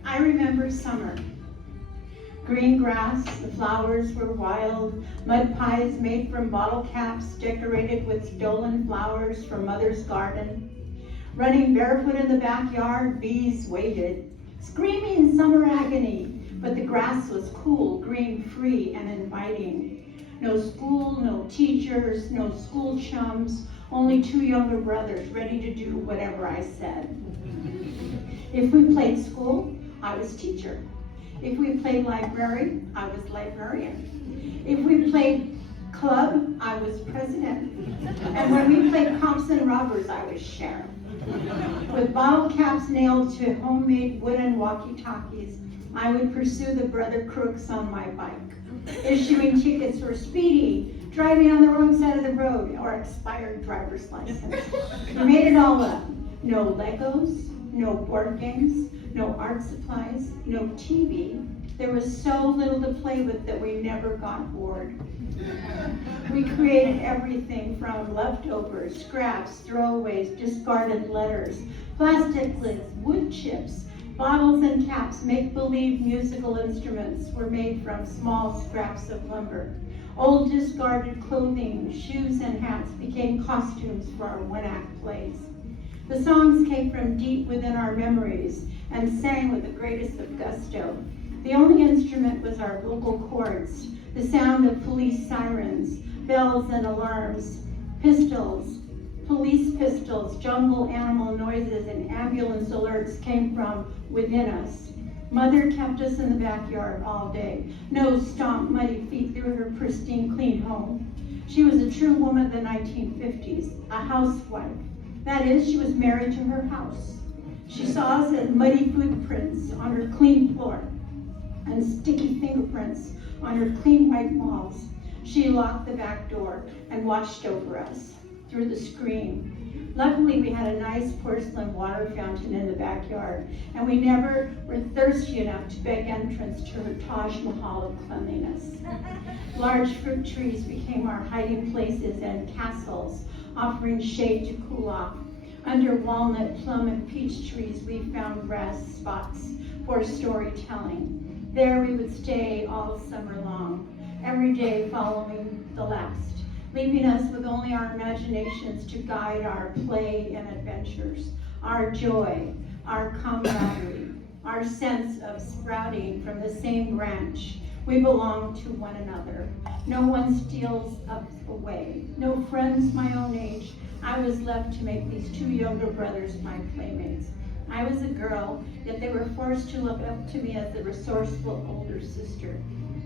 I remember summer. Green grass, the flowers were wild, mud pies made from bottle caps decorated with stolen flowers from mother's garden. Running barefoot in the backyard, bees waited, screaming summer agony, but the grass was cool, green, free, and inviting. No school, no teachers, no school chums, only two younger brothers ready to do whatever I said. If we played school, I was teacher. If we played library, I was librarian. If we played club, I was president. And when we played cops and robbers, I was sheriff. With bottle caps nailed to homemade wooden walkie-talkies, I would pursue the brother crooks on my bike, issuing tickets for speedy, driving on the wrong side of the road, or expired driver's license. We made it all up. No Legos, no board games, no art supplies, no TV. There was so little to play with that we never got bored. We created everything from leftovers, scraps, throwaways, discarded letters, plastic lids, wood chips, bottles and caps, make-believe musical instruments were made from small scraps of lumber. Old discarded clothing, shoes and hats became costumes for our one-act plays. The songs came from deep within our memories and sang with the greatest of gusto. The only instrument was our vocal cords, the sound of police sirens, bells and alarms, pistols, police pistols, jungle animal noises, and ambulance alerts came from within us. Mother kept us in the backyard all day. No stomp muddy feet through her pristine, clean home. She was a true woman of the 1950s, a housewife. That is, she was married to her house. She saw us as muddy footprints on her clean floor. and sticky fingerprints on her clean white walls. She locked the back door and watched over us through the screen. Luckily, we had a nice porcelain water fountain in the backyard, and we never were thirsty enough to beg entrance to her Taj Mahal of cleanliness. Large fruit trees became our hiding places and castles, offering shade to cool off. Under walnut, plum, and peach trees, we found rest spots for storytelling. There we would stay all summer long, every day following the last, leaving us with only our imaginations to guide our play and adventures, our joy, our camaraderie, our sense of sprouting from the same branch. We belong to one another. No one steals us away. No friends my own age. I was left to make these two younger brothers my playmates. I was a girl, yet they were forced to look up to me as the resourceful older sister.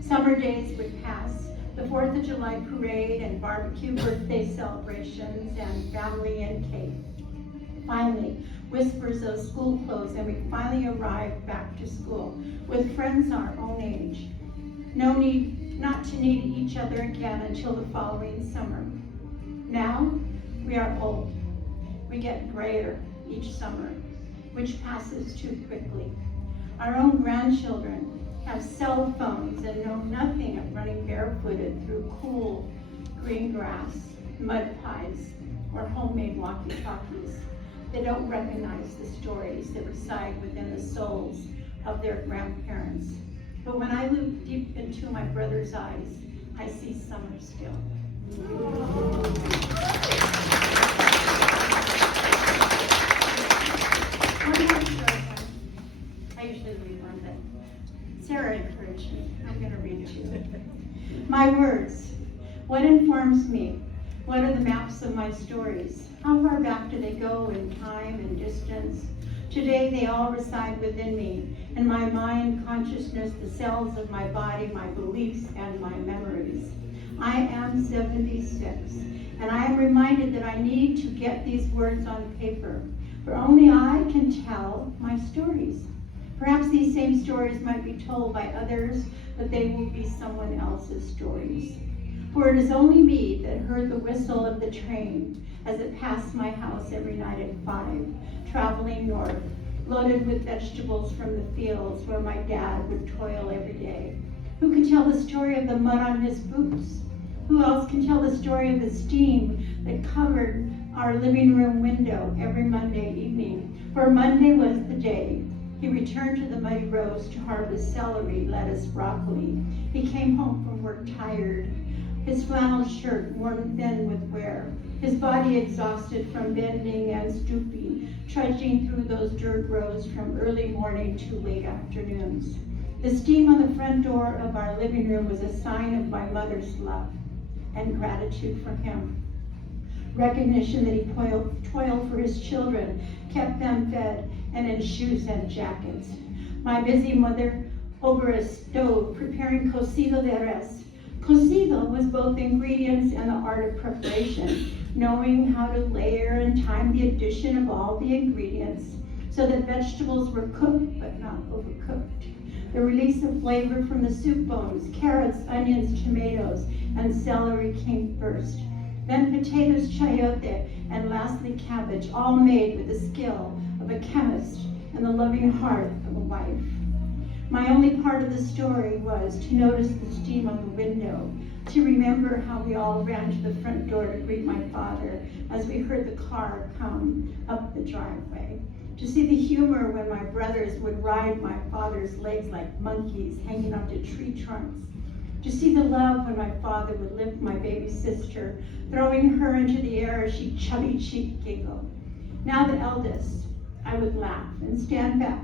Summer days would pass, the 4th of July parade and barbecue birthday celebrations and family and cake. Finally, whispers of school clothes, and we finally arrived back to school with friends our own age. No need not to need each other again until the following summer. Now, we are old. We get grayer each summer, which passes too quickly. Our own grandchildren have cell phones and know nothing of running barefooted through cool green grass, mud pies, or homemade walkie-talkies. They don't recognize the stories that reside within the souls of their grandparents. But when I look deep into my brother's eyes, I see summer still. One more story. I usually read one, but Sarah encouraged me. I'm going to read two. My words. What informs me? What are the maps of my stories? How far back do they go in time and distance? Today they all reside within me, in my mind, consciousness, the cells of my body, my beliefs, and my memories. I am 76, and I am reminded that I need to get these words on paper, for only I can tell my stories. Perhaps these same stories might be told by others, but they will be someone else's stories. For it is only me that heard the whistle of the train as it passed my house every night at 5, traveling north, loaded with vegetables from the fields where my dad would toil every day. Who can tell the story of the mud on his boots? Who else can tell the story of the steam that covered our living room window every Monday evening? For Monday was the day he returned to the muddy rows to harvest celery, lettuce, broccoli. He came home from work tired, his flannel shirt worn thin with wear, his body exhausted from bending and stooping, trudging through those dirt roads from early morning to late afternoons. The steam on the front door of our living room was a sign of my mother's love and gratitude for him. Recognition that he toiled for his children, kept them fed, and in shoes and jackets. My busy mother over a stove preparing cocido de res. Cocido was both ingredients and the art of preparation, knowing how to layer and time the addition of all the ingredients so that vegetables were cooked but not overcooked. The release of flavor from the soup bones, carrots, onions, tomatoes, and celery came first. Then potatoes, chayote, and lastly cabbage, all made with the skill of a chemist and the loving heart of a wife. My only part of the story was to notice the steam on the window, to remember how we all ran to the front door to greet my father as we heard the car come up the driveway, to see the humor when my brothers would ride my father's legs like monkeys hanging onto tree trunks, to see the love when my father would lift my baby sister, throwing her into the air as she chubby cheek giggled. Now the eldest, I would laugh and stand back.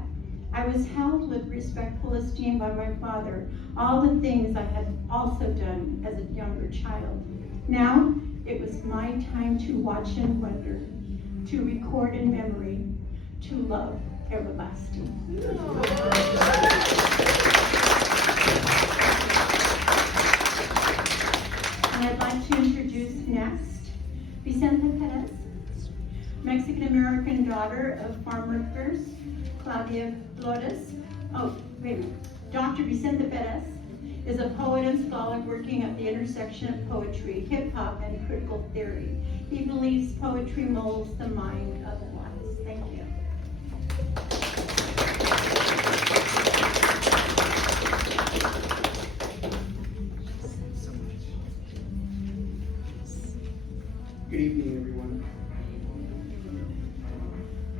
I was held with respectful esteem by my father, all the things I had also done as a younger child. Now it was my time to watch and wonder, to record in memory, to love everlasting. And I'd like to introduce next Vicente Perez, Mexican-American daughter of farm workers, Claudia Flores. Oh, wait a minute. Dr. Vicente Perez is a poet and scholar working at the intersection of poetry, hip hop, and critical theory. He believes poetry molds the mind of the wise. Thank you. Good evening, everyone.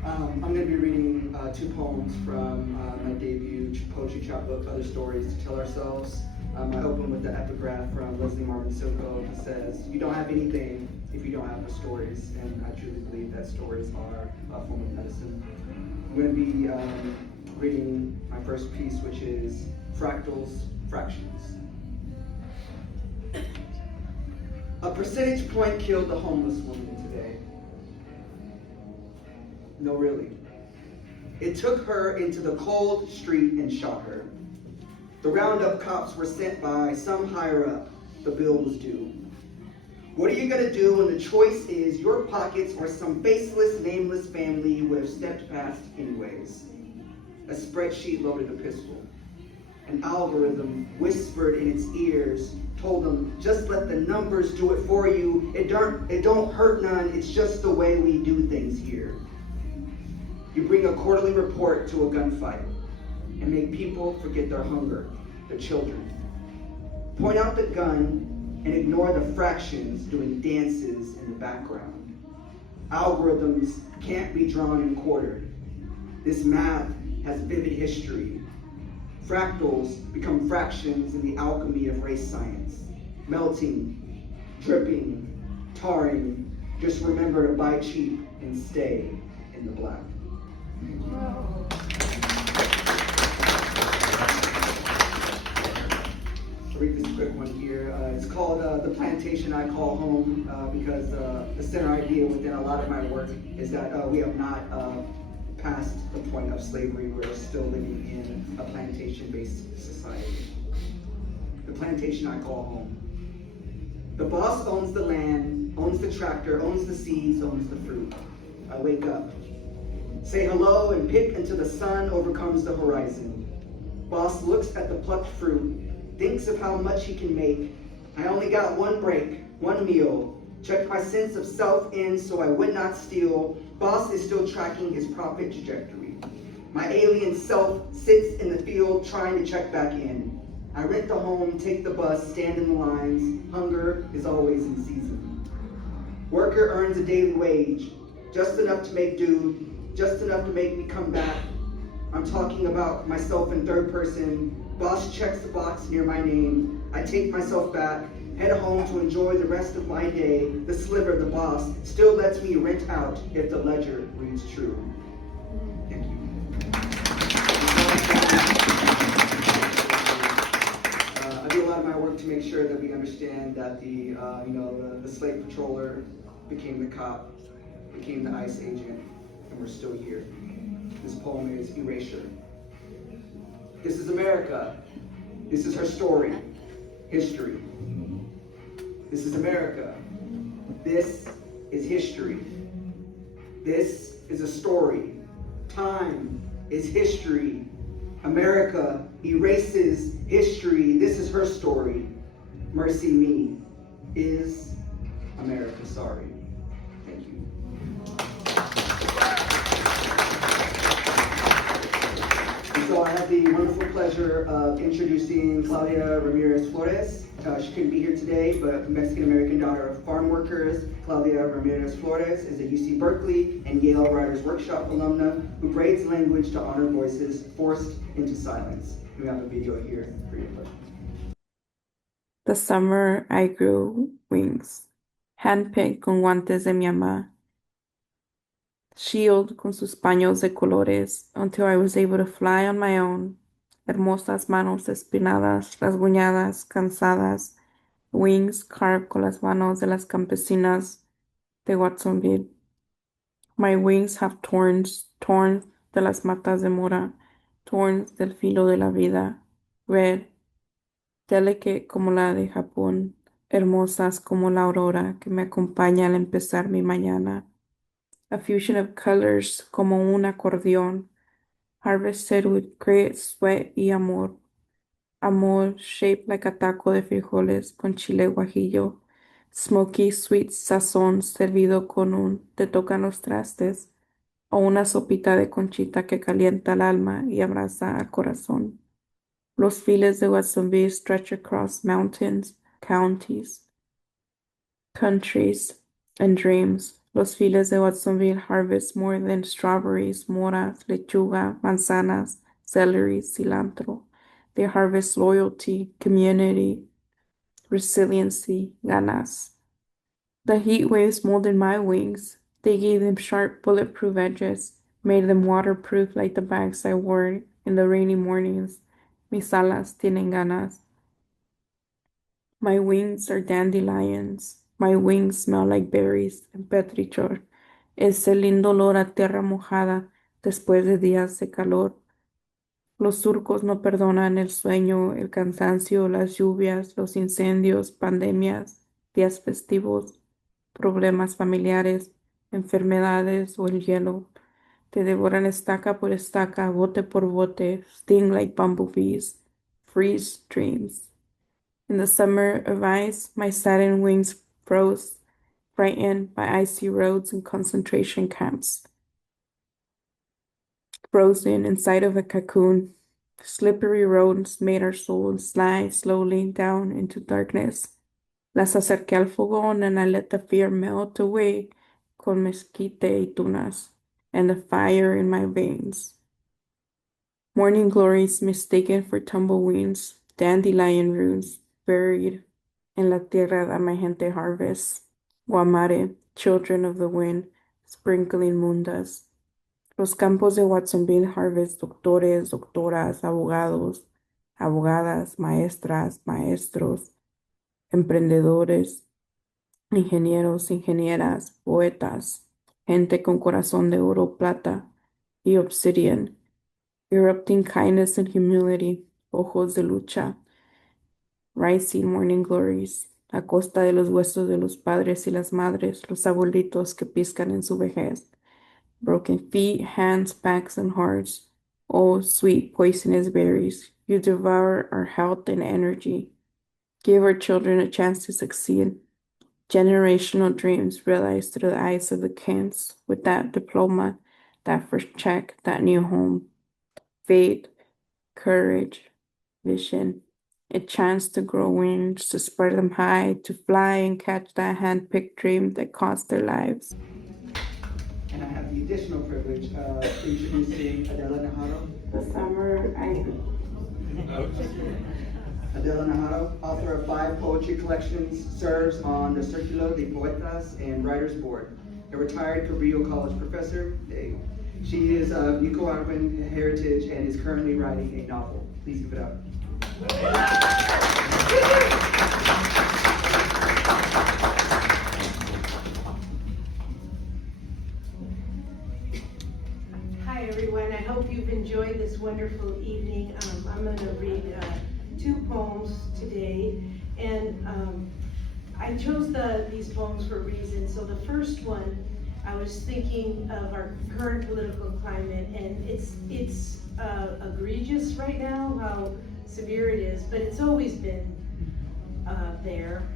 I'm going to be reading two poems from my debut poetry chapbook, Other Stories to Tell Ourselves. I open with the epigraph from Leslie Marvin Silko that says, "You don't have anything if you don't have the stories," and I truly believe that stories are a form of medicine. I'm going to be reading my first piece, which is Fractals, Fractions. A percentage point killed the homeless woman today. No, really. It took her into the cold street and shot her. The roundup cops were sent by some higher up. The bill was due. What are you gonna do when the choice is your pockets or some faceless, nameless family you would have stepped past anyways? A spreadsheet loaded a pistol. An algorithm whispered in its ears, told them, just let the numbers do it for you. It don't hurt none, it's just the way we do things here. You bring a quarterly report to a gunfight and make people forget their hunger, their children. Point out the gun and ignore the fractions doing dances in the background. Algorithms can't be drawn and quartered. This math has vivid history. Fractals become fractions in the alchemy of race science. Melting, dripping, tarring. Just remember to buy cheap and stay in the black. I'll read this quick one here. It's called The Plantation I Call Home because the center idea within a lot of my work is that we have not past the point of slavery. We're still living in a plantation-based society. The plantation I call home. The boss owns the land, owns the tractor, owns the seeds, owns the fruit. I wake up, say hello, and pick until the sun overcomes the horizon. Boss looks at the plucked fruit, thinks of how much he can make. I only got one break, one meal. Checked my sense of self in so I would not steal. Boss is still tracking his profit trajectory. My alien self sits in the field trying to check back in. I rent the home, take the bus, stand in the lines. Hunger is always in season. Worker earns a daily wage, just enough to make do, just enough to make me come back. I'm talking about myself in third person. Boss checks the box near my name. I take myself back, head home to enjoy the rest of my day. The sliver, the boss, still lets me rent out if the ledger reads true. Thank you. I do a lot of my work to make sure that we understand that the slave patroller became the cop, became the ICE agent, and we're still here. This poem is Erasure. This is America. This is her story, history. This is America. This is history. This is a story. Time is history. America erases history. This is her story. Mercy me. Is America sorry? Thank you. So I have the wonderful pleasure of introducing Claudia Ramirez Flores. She couldn't be here today, but Mexican-American daughter of farm workers, Claudia Ramirez Flores is a UC Berkeley and Yale Writers Workshop alumna who braids language to honor voices forced into silence. We have a video here for your pleasure. The summer I grew wings, handpicked con guantes de mi mamá, shield con sus paños de colores, until I was able to fly on my own. Hermosas manos espinadas, rasguñadas, cansadas, wings carved con las manos de las campesinas de Watsonville. My wings have thorns, thorns de las matas de mora, thorns del filo de la vida, red, delicate como la de Japón, hermosas como la aurora que me acompaña al empezar mi mañana. A fusion of colors como un acordeón, harvested with grit, sweat y amor. Amor shaped like a taco de frijoles con chile guajillo. Smoky sweet sazón servido con un te tocan los trastes o una sopita de conchita que calienta el alma y abraza al corazón. Los files de Watsonville stretch across mountains, counties, countries, and dreams. Los files de Watsonville harvest more than strawberries, moras, lechuga, manzanas, celery, cilantro. They harvest loyalty, community, resiliency, ganas. The heat waves molded my wings. They gave them sharp, bulletproof edges, made them waterproof like the bags I wore in the rainy mornings. Mis alas tienen ganas. My wings are dandelions. My wings smell like berries and petrichor. Ese lindo olor a tierra mojada después de días de calor. Los surcos no perdonan el sueño, el cansancio, las lluvias, los incendios, pandemias, días festivos, problemas familiares, enfermedades o el hielo. Te devoran estaca por estaca, bote por bote, sting like bumblebees, freeze dreams. In the summer of ice, my satin wings froze, frightened by icy roads and concentration camps. Frozen inside of a cocoon, slippery roads made our souls slide slowly down into darkness. Las acerqué al fogón and I let the fear melt away con mezquite y tunas and the fire in my veins. Morning glories mistaken for tumbleweeds, dandelion roots buried en la tierra that my gente harvests. Guamare, children of the wind, sprinkling mundas. Los campos de Watsonville harvest doctores, doctoras, abogados, abogadas, maestras, maestros, emprendedores, ingenieros, ingenieras, poetas, gente con corazón de oro, plata y obsidian, erupting kindness and humility, ojos de lucha, rising morning glories, a costa de los huesos de los padres y las madres, los abuelitos que piscan en su vejez, broken feet, hands, backs, and hearts. Oh, sweet poisonous berries, you devour our health and energy. Give our children a chance to succeed. Generational dreams realized through the eyes of the kids with that diploma, that first check, that new home. Faith, courage, vision, a chance to grow wings, to spread them high, to fly and catch that hand-picked dream that cost their lives. And I have the additional privilege of introducing Adela Najarro. The summer I Adela Najarro, author of 5 poetry collections, serves on the Círculo de Poetas and Writers Board, a retired Cabrillo College professor. She is of Nicaraguan heritage and is currently writing a novel. Please give it up. Hi everyone, I hope you've enjoyed this wonderful evening. I'm going to read 2 poems today, and I chose these poems for a reason. So the first one, I was thinking of our current political climate, and it's egregious right now how severe it is, but it's always been there.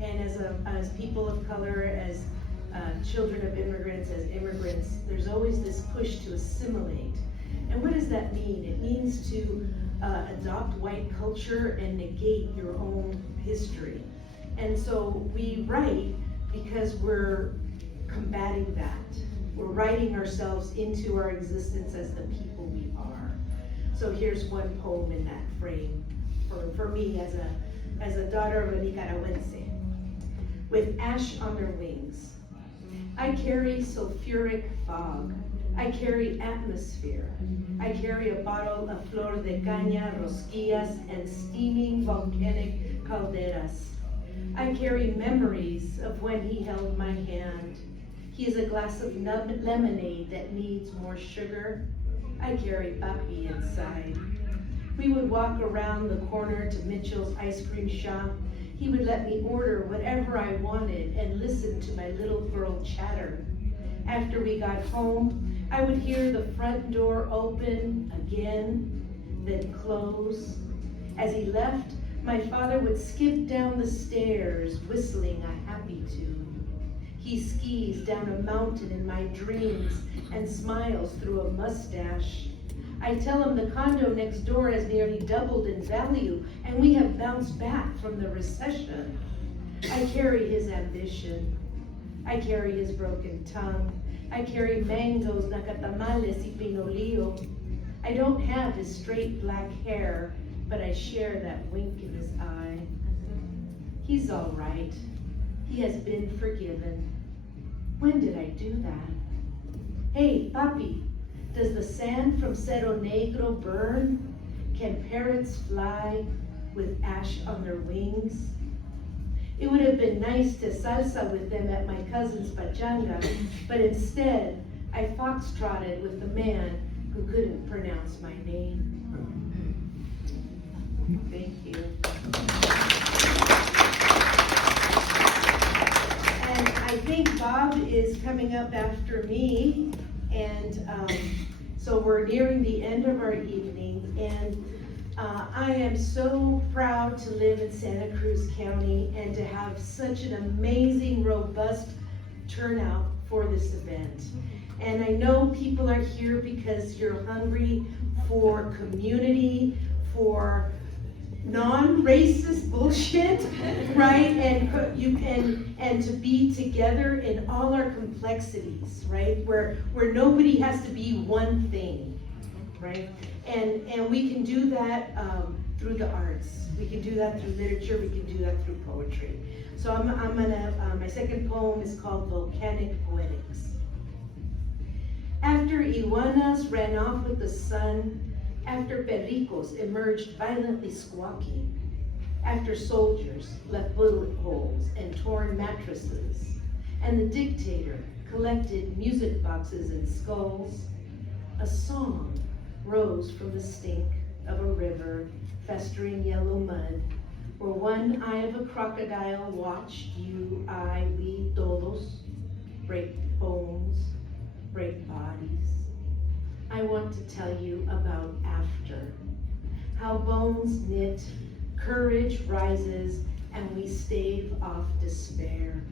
And as people of color, as children of immigrants, as immigrants, there's always this push to assimilate. And what does that mean? It means to adopt white culture and negate your own history. And so we write because we're combating that. We're writing ourselves into our existence as the people we are. So here's one poem in that frame for me as a daughter of a Nicaraguense. With ash on their wings, I carry sulfuric fog. I carry atmosphere. I carry a bottle of flor de caña, rosquillas, and steaming volcanic calderas. I carry memories of when he held my hand. He is a glass of lemonade that needs more sugar. I carry papi inside. We would walk around the corner to Mitchell's ice cream shop. He would let me order whatever I wanted and listen to my little girl chatter. After we got home, I would hear the front door open again, then close. As he left, my father would skip down the stairs, whistling a happy tune. He skis down a mountain in my dreams and smiles through a mustache. I tell him the condo next door has nearly doubled in value and we have bounced back from the recession. I carry his ambition. I carry his broken tongue. I carry mangoes, nacatamales, y pinolillo. I don't have his straight black hair, but I share that wink in his eye. He's all right. He has been forgiven. When did I do that? Hey, papi, does the sand from Cerro Negro burn? Can parrots fly with ash on their wings? It would have been nice to salsa with them at my cousin's pachanga, but instead, I foxtrotted with the man who couldn't pronounce my name. Thank you. And I think Bob is coming up after me, and so we're nearing the end of our evening, and I am so proud to live in Santa Cruz County and to have such an amazing, robust turnout for this event. And I know people are here because you're hungry for community, for non-racist bullshit, right? And to be together in all our complexities, right? Where nobody has to be one thing, right? And we can do that through the arts. We can do that through literature. We can do that through poetry. So I'm gonna, my second poem is called Volcanic Poetics. After iguanas ran off with the sun, after perricos emerged violently squawking, after soldiers left bullet holes and torn mattresses, and the dictator collected music boxes and skulls, a song rose from the stink of a river, festering yellow mud, where one eye of a crocodile watched you, I, we, todos, break bones, break bodies. I want to tell you about after, how bones knit, courage rises, and we stave off despair.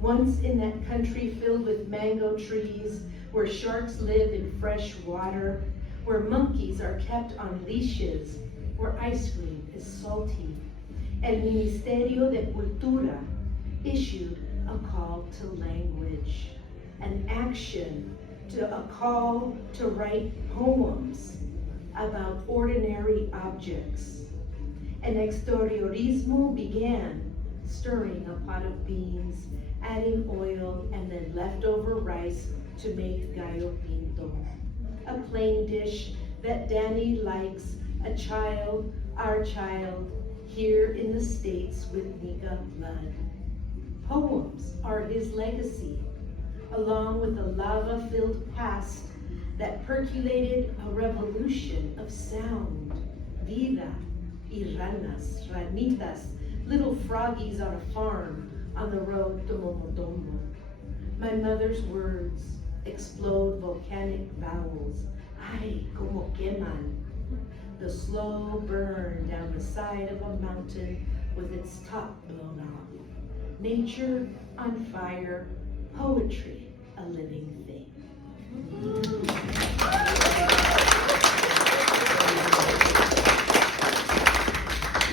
Once in that country filled with mango trees, where sharks live in fresh water, where monkeys are kept on leashes, where ice cream is salty, El Ministerio de Cultura issued a call to language, an action, a call to write poems about ordinary objects. An exteriorismo began, stirring a pot of beans, adding oil, and then leftover rice to make gallo pinto. A plain dish that Danny likes, a child, our child, here in the States with Nika blood. Poems are his legacy, along with a lava-filled past that percolated a revolution of sound, vida, y ranas, ranitas, little froggies on a farm on the road to Momodomo. My mother's words explode volcanic vowels, ay, como queman. The slow burn down the side of a mountain with its top blown off. Nature on fire, poetry, a living thing.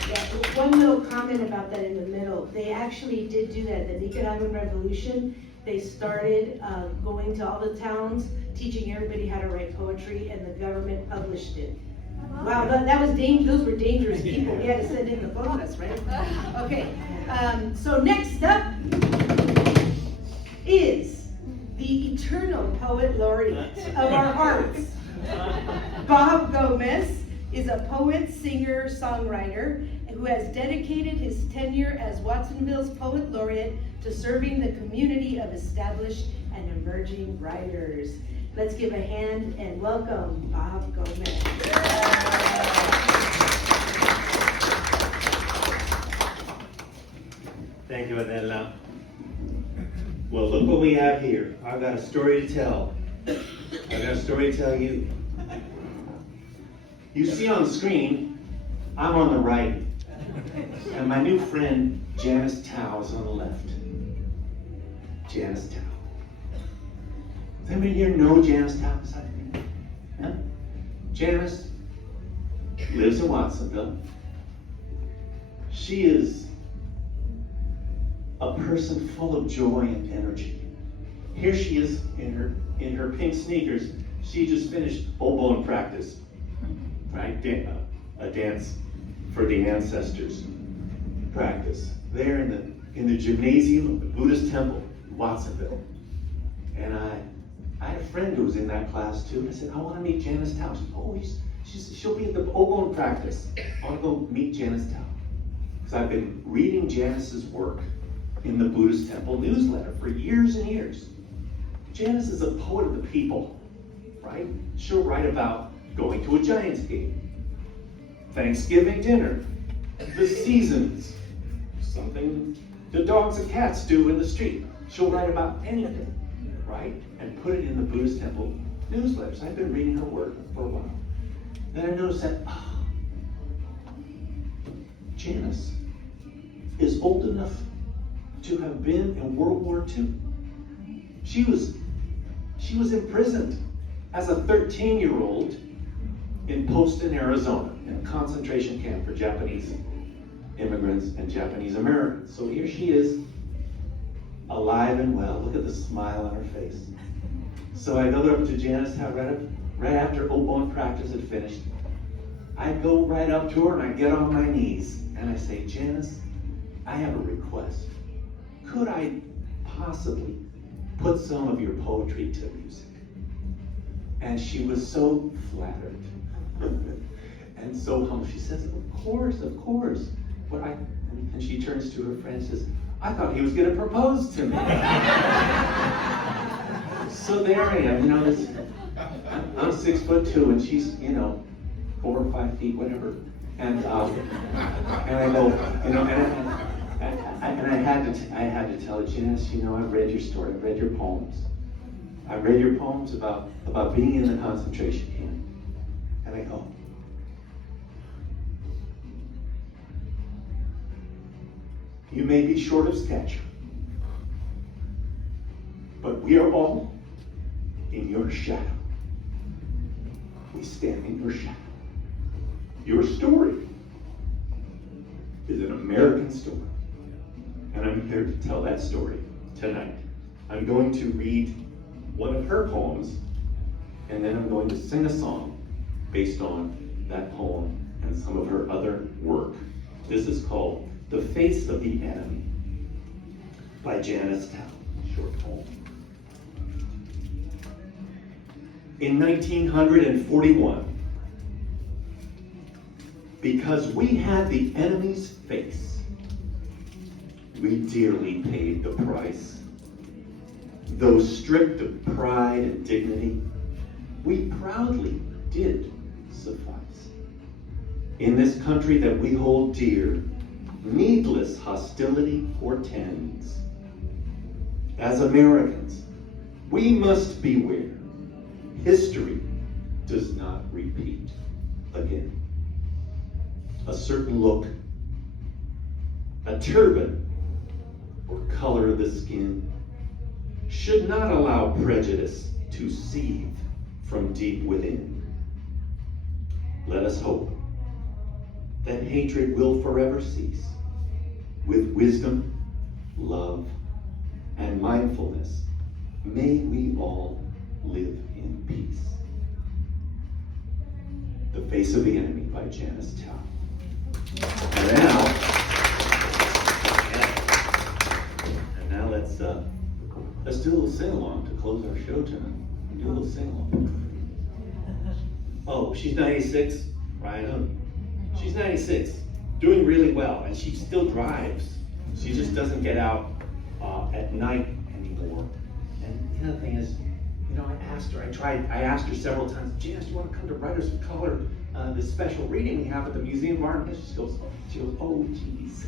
Yeah, one little comment about that in the middle. They actually did do that. The Nicaraguan Revolution, they started going to all the towns, teaching everybody how to write poetry, and the government published it. Wow, that was dangerous. Those were dangerous people. We had to send in the photos, right? Okay, so next up is the eternal poet laureate of our hearts. Bob Gomez is a poet, singer, songwriter who has dedicated his tenure as Watsonville's poet laureate to serving the community of established and emerging writers. Let's give a hand and welcome Bob Gomez. Thank you, Adela. Well, look what we have here. I've got a story to tell. I've got a story to tell you. You see on the screen I'm on the right. And my new friend, Janice Tao, is on the left. Janice Tao. Does anybody here know Janice Tao beside me? Huh? Janice lives in Watsonville. She is a person full of joy and energy. Here she is in her pink sneakers. She just finished oboe practice, right? A dance for the ancestors practice there in the gymnasium of the Buddhist temple in Watsonville. And I had a friend who was in that class too. And I said, I want to meet Janice Tao. She said, she'll be at the oboe practice. I want to go meet Janice Tao. Because I've been reading Janice's work in the Buddhist temple newsletter for years and years. Janice is a poet of the people, right? She'll write about going to a Giants game, Thanksgiving dinner, the seasons, something the dogs and cats do in the street. She'll write about anything, right? And put it in the Buddhist temple newsletters. I've been reading her work for a while. Then I noticed that, Janice is old enough to have been in World War II. She was imprisoned as a 13-year-old in Poston, Arizona, in a concentration camp for Japanese immigrants and Japanese Americans. So here she is, alive and well. Look at the smile on her face. So I go up to Janice right after oboe practice had finished. I go right up to her and I get on my knees and I say, Janice, I have a request. Could I possibly put some of your poetry to music? And she was so flattered and so humble. She says, of course. And she turns to her friend and says, I thought he was going to propose to me. So there I am, I'm 6'2" and she's, 4 or 5 feet, whatever. And I go, and I had to tell her, Janice, I've read your story, I've read your poems. I've read your poems about being in the concentration camp. And I go, you may be short of stature, but we are all in your shadow. We stand in your shadow. Your story is an American story. And I'm here to tell that story tonight. I'm going to read one of her poems, and then I'm going to sing a song based on that poem and some of her other work. This is called The Face of the Enemy by Janice Tao, short poem. In 1941, because we had the enemy's face, we dearly paid the price. Though stripped of pride and dignity, we proudly did suffice. In this country that we hold dear, needless hostility portends. As Americans, we must beware. History does not repeat again. A certain look, a turban, or color of the skin should not allow prejudice to seethe from deep within. Let us hope that hatred will forever cease. With wisdom, love, and mindfulness, may we all live in peace. The Face of the Enemy by Janice Tao. And now let's do a little sing-along to close our show tonight. Do a little sing-along. Oh, she's 96, right? She's 96, doing really well, and she still drives. She just doesn't get out at night anymore. And the other thing is, I asked her several times, Janice, do you want to come to Writers of Color, this special reading we have at the Museum of Art and History? She goes, oh geez.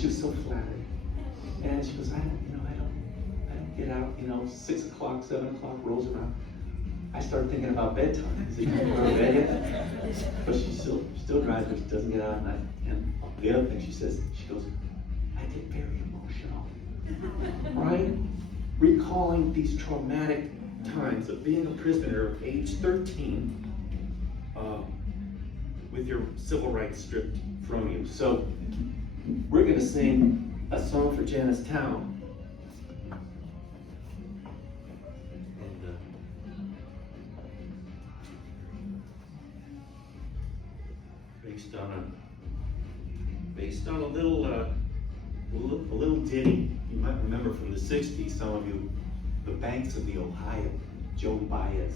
She was so flattered. And she goes, I don't get out, 6 o'clock, 7 o'clock rolls around. I started thinking about bedtime. Is it time to go to bed yet? But she still drives, but she doesn't get out at night. And the other thing she says, she goes, I get very emotional. Right? Recalling these traumatic times of being a prisoner of age 13 with your civil rights stripped from you. So we're gonna sing a song for Janice Town. And, based on a little ditty you might remember from the 60s, some of you, The Banks of the Ohio. Joe Baez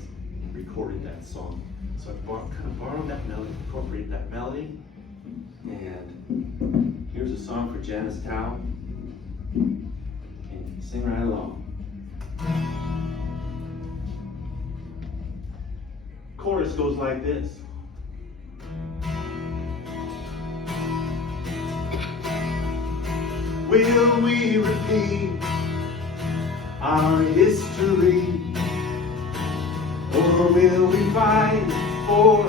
recorded that song. So I kind of borrowed that melody, incorporated that melody, and here's a song for Janice Town, and sing right along. Chorus goes like this. Will we repeat our history, or will we fight for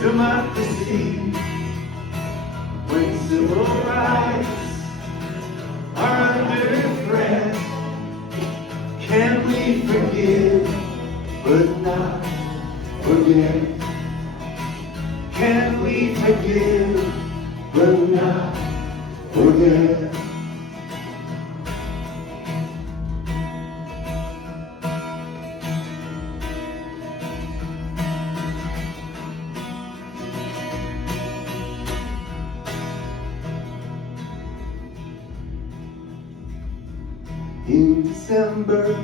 democracy when civil rights are under threat? Can we forgive but not forget? Can we forgive but not forget? In December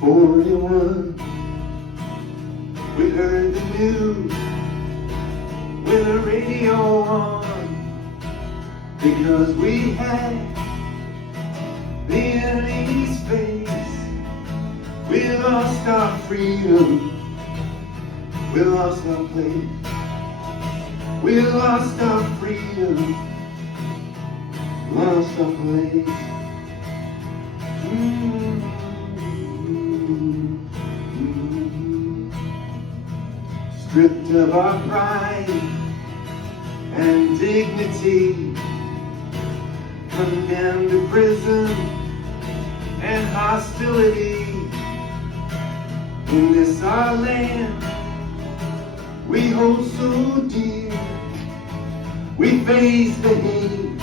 41, we heard the news with the radio on, because we had the enemy's face. We lost our freedom, we lost our place. We lost our freedom, lost our place. Stripped of our pride and dignity, condemned to prison and hostility. In this our land we hold so dear, we faced the hate,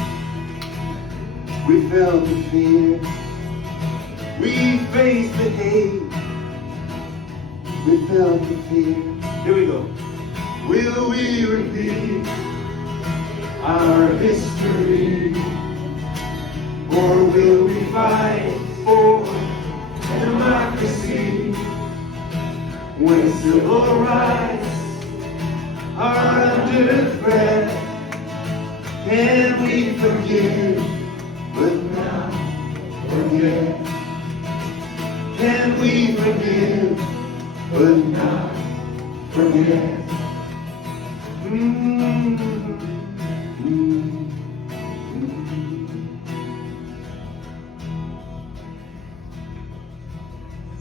we felt the fear. We faced the hate, we felt the fear. Here we go. Will we repeat our history, or will we fight for democracy when civil rights are under threat? Can we forgive but not forget? Can we forgive but not forget?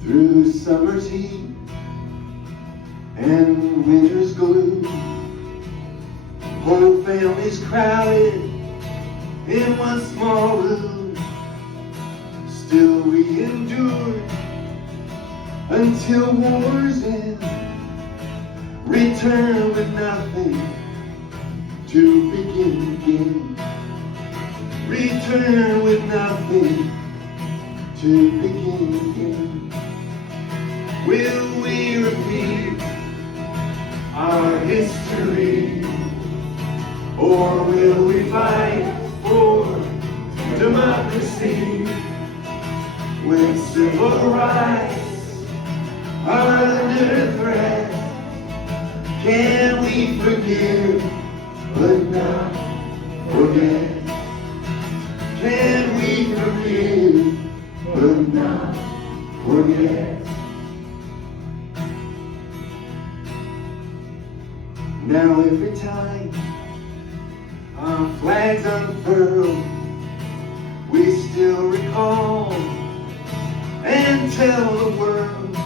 Through summer's heat and winter's gloom, whole families crowded in one small room. Still we endured until war's end. Return with nothing to begin again. Return with nothing to begin again. Will we repeat our history, or will we fight for democracy when civil rights are under threat? Can we forgive but not forget? Can we forgive but not forget? Now every time our flags unfurl, we still recall and tell the world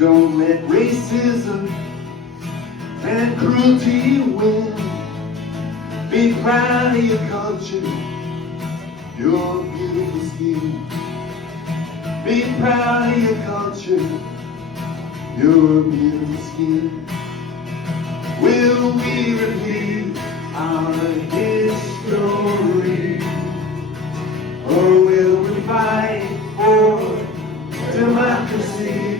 Don't let racism and cruelty win. Be proud of your culture, your beautiful skin. Be proud of your culture, your beautiful skin. Will we repeat our history? Or will we fight for democracy?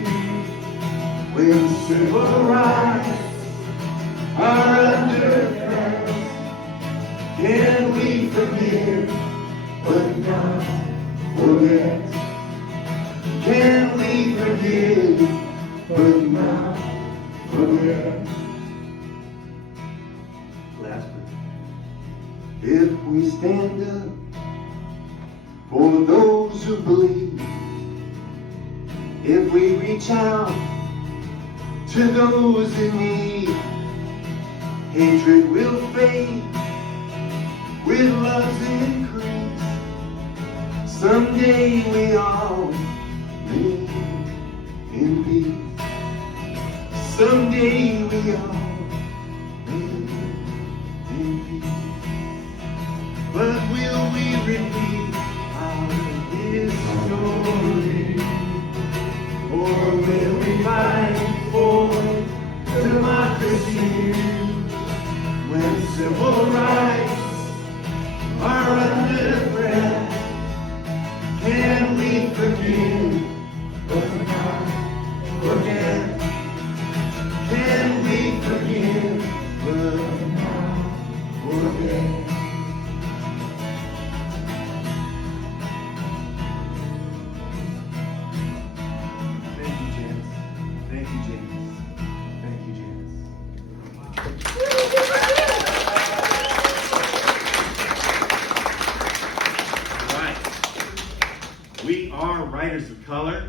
When civil rights are under threat, can we forgive but not forget? Can we forgive but not forget? Last verse. If we stand up for those who believe, if we reach out to those in need, hatred will fade with love's increase. Someday we all live in peace. Someday we all live in peace. But will we repeat our history? Or will we fight for democracy? When civil rights are under threat, can we forgive but not forget? Can we forgive but not forget? Thank you, Janice. Thank you, Janice. Thank you, Janice. Right. We are writers of color.